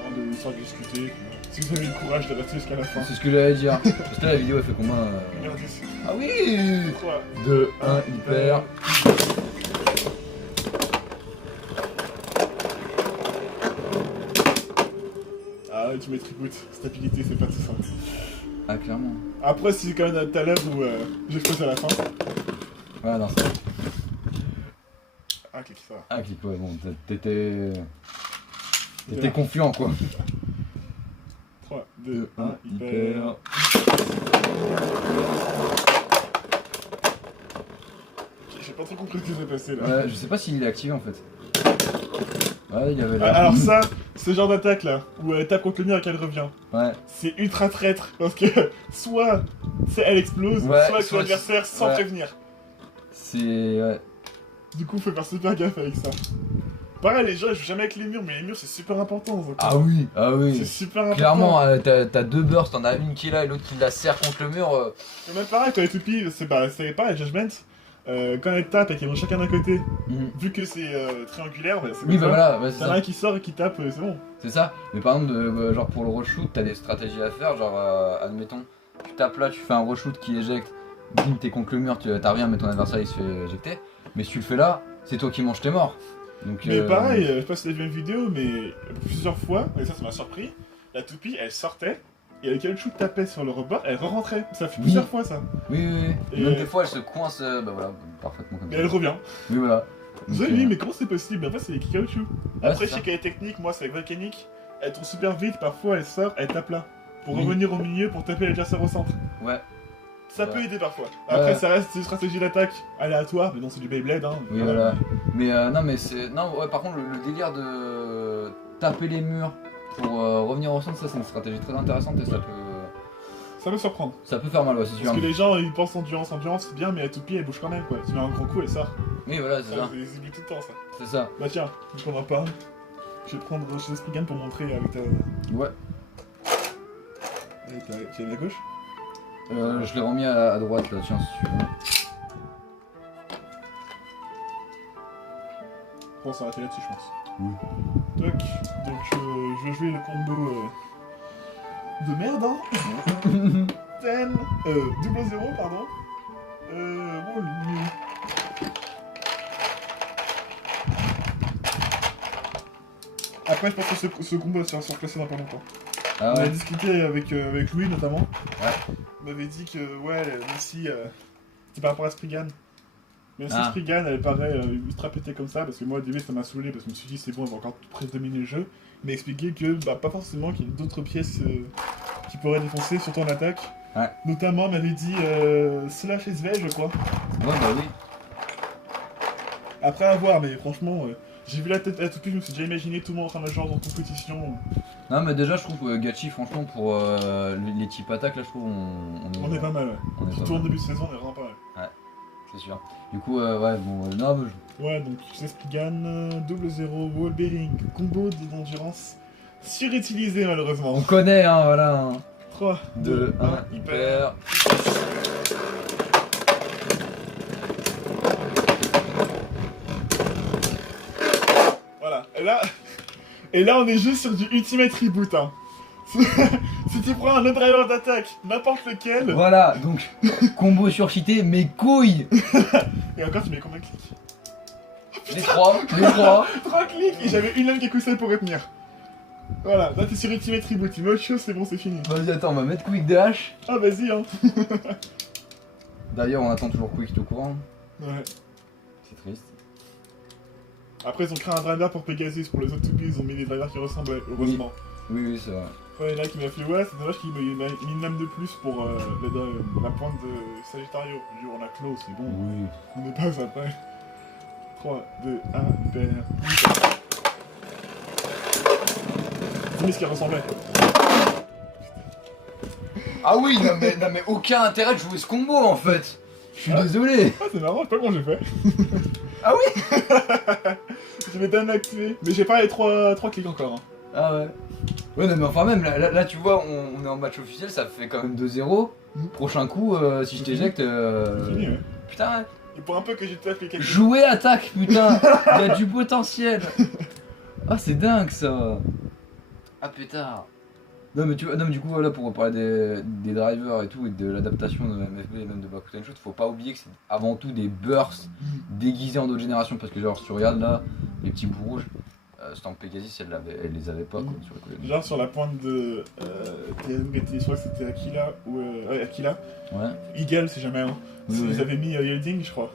Avant de histoire de discuter. Si vous avez le courage de rester jusqu'à la fin. C'est ce que j'allais dire. Parce que là, la vidéo elle fait combien Merde, Ah oui 3, 2, 1, hyper. Ah ouais, tu mets reboot. Stabilité, c'est pas tout ça. Ah, clairement. Après, c'est quand même à tout à l'heure où j'explose à la fin. Ouais, non, ça. Ah, clique ça. Ah, clique, ouais, bon, t'étais confiant quoi. 3, 2, 1, hyper. J'ai pas trop compris ce qui s'est passé là. Ouais, je sais pas s'il est activé en fait. Ouais, il y avait là. Alors ça, ce genre d'attaque là, où elle tape contre le mur et qu'elle revient, Ouais. c'est ultra traître, parce que soit elle explose, Ouais, soit avec son soit- adversaire sans ouais. prévenir. C'est. Ouais. Du coup, faut faire super gaffe avec ça. Pareil, les gens ils jouent jamais avec les murs, mais les murs c'est super important. Ça. Ah oui, ah C'est oui. super important. Clairement, t'as deux bursts, t'en as une qui est là et l'autre qui la serre contre le mur. Et même pareil, quand les toupies, c'est pareil, Judgment, quand elles tapent et qu'ils vont chacun d'un côté, vu que c'est triangulaire, bah, c'est Oui, comme bah ça. voilà, bah, c'est T'en as ça. un qui sort et qui tape, c'est bon. C'est ça. Mais par exemple, genre pour le reshoot, t'as des stratégies à faire. Genre, admettons, tu tapes là, tu fais un reshoot qui éjecte, bim, t'es contre le mur, t'as rien, mais ton adversaire il se fait éjecter. Mais si tu le fais là, c'est toi qui manges tes morts. Donc, Mais pareil, je sais pas si t'as vu une vidéo, mais plusieurs fois, et ça m'a surpris, la toupie elle sortait, et avec le caoutchouc tapait sur le rebord, elle re-rentrait. Ça fait plusieurs fois ça. Oui, oui, oui. Et Même des fois, elle se coince, bah voilà, parfaitement comme Et ça. elle revient. Oui, voilà. Vous Donc, avez vu, mais comment c'est possible? En fait, c'est les caoutchouc. Ouais, Après, c'est je sais ça. qu'elle est technique, moi c'est avec volcanique, elle tourne super vite, parfois elle sort, elle tape là. Pour Oui. revenir au milieu, pour taper l'adversaire au centre. Ouais. Ça Ouais. peut aider parfois. Après, Ouais. ça reste une stratégie d'attaque aléatoire, mais non, c'est du Beyblade. Hein. Oui, voilà. Mais non, mais c'est. Non, ouais, par contre, le délire de taper les murs pour revenir au centre, ça, c'est une stratégie très intéressante et Ça peut surprendre. ça peut faire mal, ouais, c'est sûr. Parce que les gens ils pensent endurance, c'est bien, mais la toupie elle bouge quand même quoi. Tu mets un gros coup, elle sort. Oui, voilà, c'est ça. Ils oublient tout le temps ça. C'est ça. Bah tiens, vu qu'on en parle, je vais prendre chez Spriggan pour montrer avec ta. Ouais. Tu es à gauche. Je l'ai remis à droite là, tiens, si tu veux. On va s'arrêter là-dessus, je pense. Oui. Toc. Donc je vais jouer le combo de merde, hein. 0-0, pardon. Bon, lui. Après, je pense que ce combo va se replacer dans pas longtemps. Ah On a ouais. discuté avec Louis notamment. Ouais. Il m'avait dit que, ouais, même si. C'est par rapport à Spriggan. Même si Ah. Spriggan, elle paraît ultra pétée comme ça, parce que moi au début ça m'a saoulé, parce que je me suis dit c'est bon, elle va encore presque dominer le jeu. Mais expliquer que, bah, pas forcément, qu'il y a d'autres pièces qui pourraient défoncer, surtout en attaque. Ouais. Notamment, elle m'avait dit Slash SV, je crois. Ouais, bah oui. Après à voir, mais franchement, j'ai vu la tête à la toupie, je me suis déjà imaginé tout le monde en train de jouer en compétition. Non, mais déjà, je trouve Gachi, franchement, pour les types attaques, là, je trouve On est pas mal, ouais. On est Surtout pas en mal. début de saison, on est vraiment pas mal. C'est sûr. Du coup, ouais, bon, non, mais Ouais, donc c'est Spriggan, double 0, wall bearing, combo d'endurance surutilisé malheureusement. on connaît, hein, voilà. Hein. 3, 2, 1, hyper. Voilà, et là on est juste sur du Ultimate Reboot. Hein. Si tu prends un autre driver d'attaque, n'importe lequel, Voilà, donc, combo surcheaté, mes couilles. et encore tu mets combien de clics? Les trois. 3 clics, et j'avais une lame qui est coussée pour retenir. Voilà, là t'es sur Ultimate Reboot, tu mets autre chose, c'est bon, c'est fini. Vas-y, attends, on va mettre Quick DH. Ah vas-y hein. D'ailleurs, on attend toujours Quick tout courant. Ouais. C'est triste. Après ils ont créé un driver pour Pegasus, pour les autres toupies ils ont mis des drivers qui ressemblaient, heureusement. Oui, oui, c'est vrai. Ouais, il y en a qui m'a fait ouais, c'est dommage qu'il m'ait mis une lame de plus pour la pointe de Sagittario. Je dis, on a clos, c'est bon. Oui. On est pas après. 3, 2, 1, hyper. Dis-moi ce qui ressemblait. Ah oui, non mais aucun intérêt de jouer ce combo en fait. Je suis Ah. désolé. Ah, c'est marrant, je sais pas comment j'ai fait. Ah oui. Je vais bien activer. Mais j'ai pas les 3 clics encore. Hein. Ah ouais. Ouais, non, mais enfin, même là, tu vois, on est en match officiel, ça fait quand même 2-0. Prochain coup, si je t'éjecte. C'est fini, ouais. Putain, ouais. Et pour un peu que j'ai tapé les 4 Jouer attaque, putain. Il y a du potentiel. Ah, c'est dingue ça. Ah, pétard. Non, mais tu vois, non, mais du coup, voilà, pour parler des drivers et tout, et de l'adaptation de MFB et même de Backwood Shoot, faut pas oublier que c'est avant tout des bursts déguisés en d'autres générations. Parce que, genre, sur Yad, là, les petits bouts rouges, Stamp Pegasus, elle les avait pas, quoi, sur le coup. Genre sur la pointe de. Je crois que c'était Aquila ou. Ouais, Aquila. Ouais. Eagle, si jamais. Hein. Oui, Ils oui. avaient mis Yielding, je crois.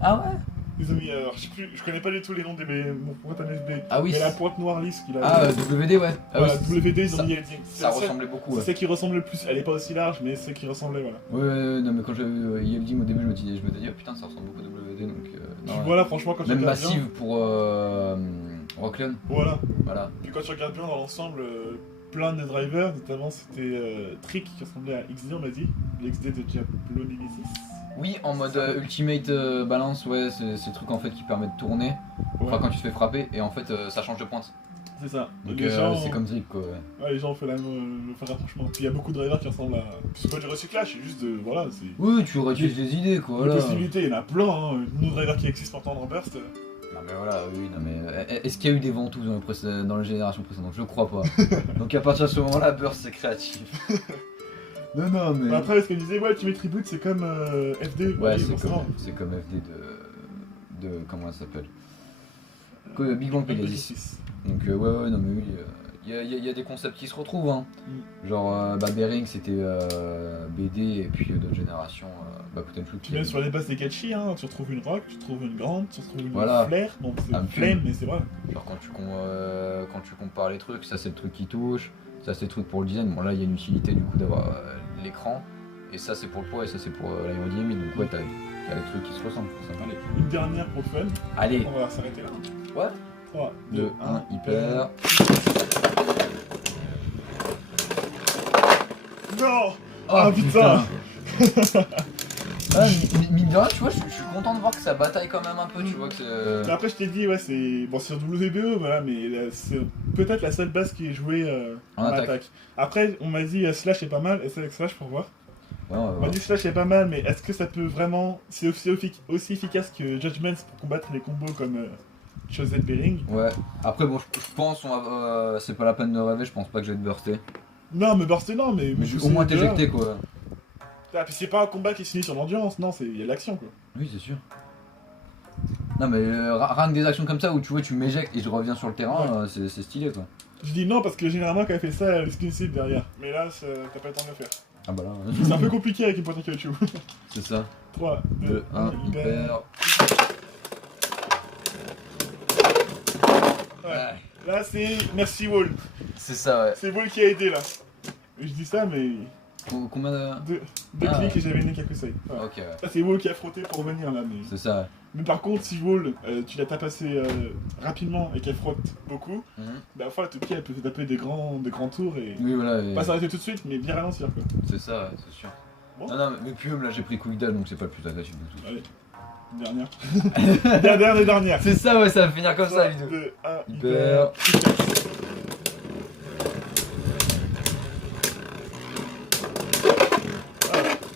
Ah ouais. Ils ont mis. Alors, je sais plus, je connais pas du tout les noms des. Mon pointe MFB. Ah oui. Mais la pointe noire lisse qu'il a. Ah, WD, ouais. Ah, Voilà, oui, WD, ils ça- ont mis Yielding. ça ressemblait beaucoup, C'est ouais. celle qui ressemble le plus. Elle est pas aussi large, mais c'est celle qui ressemblait, voilà. Ouais, non, mais quand j'ai vu Yeldim au début, je me disais, oh, putain, ça ressemble beaucoup à WD, donc. Non, Puis ouais. voilà, franchement, quand tu Même regardes massive bien. pour Rockland, Voilà. voilà. Puis quand tu regardes bien dans l'ensemble, plein de drivers, notamment c'était Trick qui ressemblait à XD, on m'a dit. L'XD de Diablo Nemesis. Oui, en mode Ultimate Balance, ouais, c'est le truc en fait qui permet de tourner. Enfin, quand tu te fais frapper, et en fait, ça change de pointe. C'est ça. Donc, Les gens, c'est comme Drip, quoi. ouais, les gens ont fait le rapprochement. Puis il y a beaucoup de drivers qui ressemblent à. C'est pas du recyclage, c'est juste de. Voilà, c'est. Oui, tu réutilises des idées, quoi. Les Voilà. possibilités, il y en a plein, hein. Nos drivers qui existent maintenant dans Burst. Non, mais voilà, oui, non, mais. Est-ce qu'il y a eu des ventouses dans les générations précédentes? Je crois pas. Donc, à partir de ce moment-là, Burst, c'est créatif. Non, mais. Après, parce qu'elle disait, ouais, Ultimate Reboot, c'est comme FD. Ouais, oui, c'est forcément. comme FD de. Comment ça s'appelle? Big Bang Pegasus. Donc ouais, non mais oui, il y a des concepts qui se retrouvent, hein. Genre Bering c'était BD et puis d'autres générations, Potential. Puis même sur les bases des catchy, hein, tu retrouves une rock, tu retrouves une grande, tu retrouves une Voilà. flare, donc c'est Un flame, mais c'est vrai. Genre quand tu compares les trucs, ça c'est le truc qui touche, ça c'est le truc pour le design. Bon là il y a une utilité du coup d'avoir l'écran, et ça c'est pour le poids et ça c'est pour l'aérodynamique, donc ouais t'as des trucs qui se ressemblent forcément. Allez, une dernière pour le fun. Allez, On va s'arrêter là. ouais. 3, 2, 2, 1, hyper. Non. Oh Ah, putain. Ah, mine de rien, tu vois, je suis content de voir que ça bataille quand même un peu, tu vois que c'est... Mais après, je t'ai dit, ouais, c'est. Bon, c'est sur WBO, voilà, mais c'est peut-être la seule base qui est jouée En en attaque. attaque. Après, on m'a dit Slash est pas mal, essaie avec Slash pour voir. Ouais, on va On m'a voir. dit Slash est pas mal, mais est-ce que ça peut vraiment. C'est aussi efficace que Judgments pour combattre les combos comme Choset Bering? Ouais, après bon, je pense, c'est pas la peine de rêver, je pense pas que je vais te burster. Non, mais burster, non, mais. Mais je vais au moins t'éjecter quoi. Ah, puis c'est pas un combat qui se finit sur l'endurance, non, il y a de l'action quoi. Oui, c'est sûr. Non, mais rien que des actions comme ça où tu vois, tu m'éjectes et je reviens sur le terrain, c'est stylé quoi. Je dis non parce que généralement quand elle fait ça, elle a le skin sip derrière. Mais là, t'as pas le temps de le faire. Ah bah là, C'est un peu compliqué avec une pointe à caoutchouc. c'est ça. 3, 2, 2, 1, hyper. Ouais. Là, c'est merci Wall. C'est ça, ouais. C'est Wall qui a aidé là. Je dis ça, mais Combien de. deux Ah, clics et j'avais une Kakusei. Ouais. Ok, ouais. Ça, c'est Wall qui a frotté pour revenir là. C'est ça, ouais. Mais par contre, si Wall, tu la tapes assez rapidement et qu'elle frotte beaucoup, Mhm. bah parfois la Toki elle peut te taper des grands tours et Oui, voilà, et- pas s'arrêter tout de suite, mais bien ralentir quoi. c'est ça, ouais, c'est sûr. Bon. Non, mais puis même là j'ai pris Quick Dash donc c'est pas le plus agressif du tout. Allez, dernière. dernière. C'est ça, ouais, ça va finir comme ça la vidéo. 2, 1, Hyper.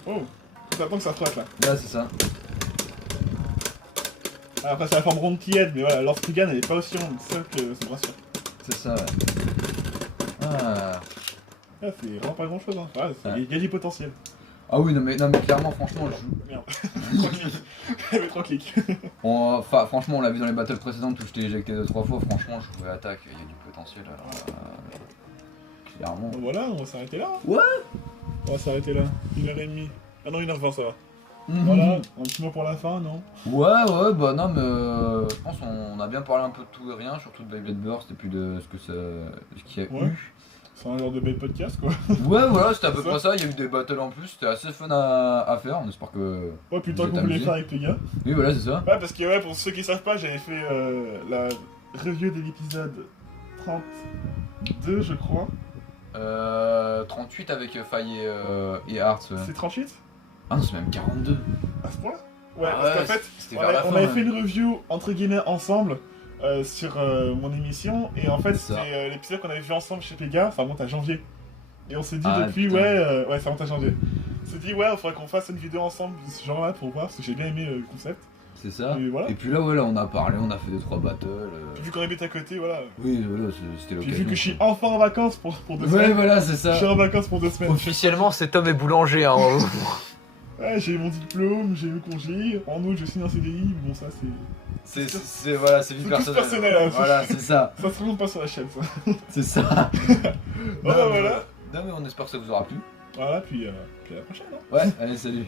Oh, t'attends que ça frotte là. Là, c'est ça. Après, c'est la forme ronde qui aide, mais voilà, Lord-Spriggan elle est pas aussi ronde, c'est ça que ça me rassure. C'est ça, ouais. Ah. Ah, c'est vraiment pas grand chose, hein. Ah, il y a du potentiel. Ah oui, non mais clairement, franchement, je joue. Merde. 3 clics. Il y avait 3 clics. Enfin, franchement, on l'a vu dans les battles précédentes où je t'ai éjecté 2-3 fois. Franchement, je jouais attaque, il y a du potentiel. Alors, clairement. Bon, voilà, on va s'arrêter là. Ouais. On va s'arrêter là. 1h30. Ah non, 1h20, ça va. Mhm. Voilà, un petit mot pour la fin, non? Ouais, bah non, mais je pense qu'on a bien parlé un peu de tout et rien, surtout de Beyblade Burst et puis de ce qu'il y a Ouais. eu. C'est un genre de bel podcast, quoi. Ouais, voilà, c'était à peu C'est près ça. Il y a eu des battles en plus, c'était assez fun à faire. On espère que. Ouais, putain, Vous qu'on êtes voulait amusés. faire avec les gars. Oui, voilà, c'est ça. Ouais, parce que, ouais, pour ceux qui savent pas, j'avais fait la review de l'épisode 32, je crois. 38 avec Faye et Hearts. Ouais. C'est 38? Ah non, c'est même 42. À ce point? Ouais, Ah parce ouais, qu'en fait, c'était vers la fin. on avait ouais. fait une review entre guillemets ensemble sur mon émission et en fait C'est ça. c'est l'épisode qu'on avait vu ensemble chez Pega, ça remonte à janvier. Et on s'est dit Ah, depuis putain. ouais ça remonte à janvier. On s'est dit ouais il faudrait qu'on fasse une vidéo ensemble de ce genre là pour voir parce que j'ai bien aimé le concept. C'est ça. Et voilà. Et puis là, ouais, là, on a parlé, on a fait 2-3 battles. Puis vu qu'on habite à côté voilà. Oui, voilà, c'était Puis l'occasion. vu que je suis enfin en vacances pour 2 Ouais, semaines. voilà, c'est ça. Je suis en vacances pour 2 semaines. Officiellement, cet homme est boulanger. Hein. Ouais j'ai mon diplôme, j'ai eu le congé, en août je signe un CDI, bon ça c'est. Voilà, c'est vie C'est tout personnelle. personnel, hein. Voilà, c'est ça. Ça se remonte pas sur la chaîne ça. C'est ça. Voilà, voilà. Non, mais on espère que ça vous aura plu. Voilà puis à la prochaine hein. Ouais, allez, salut.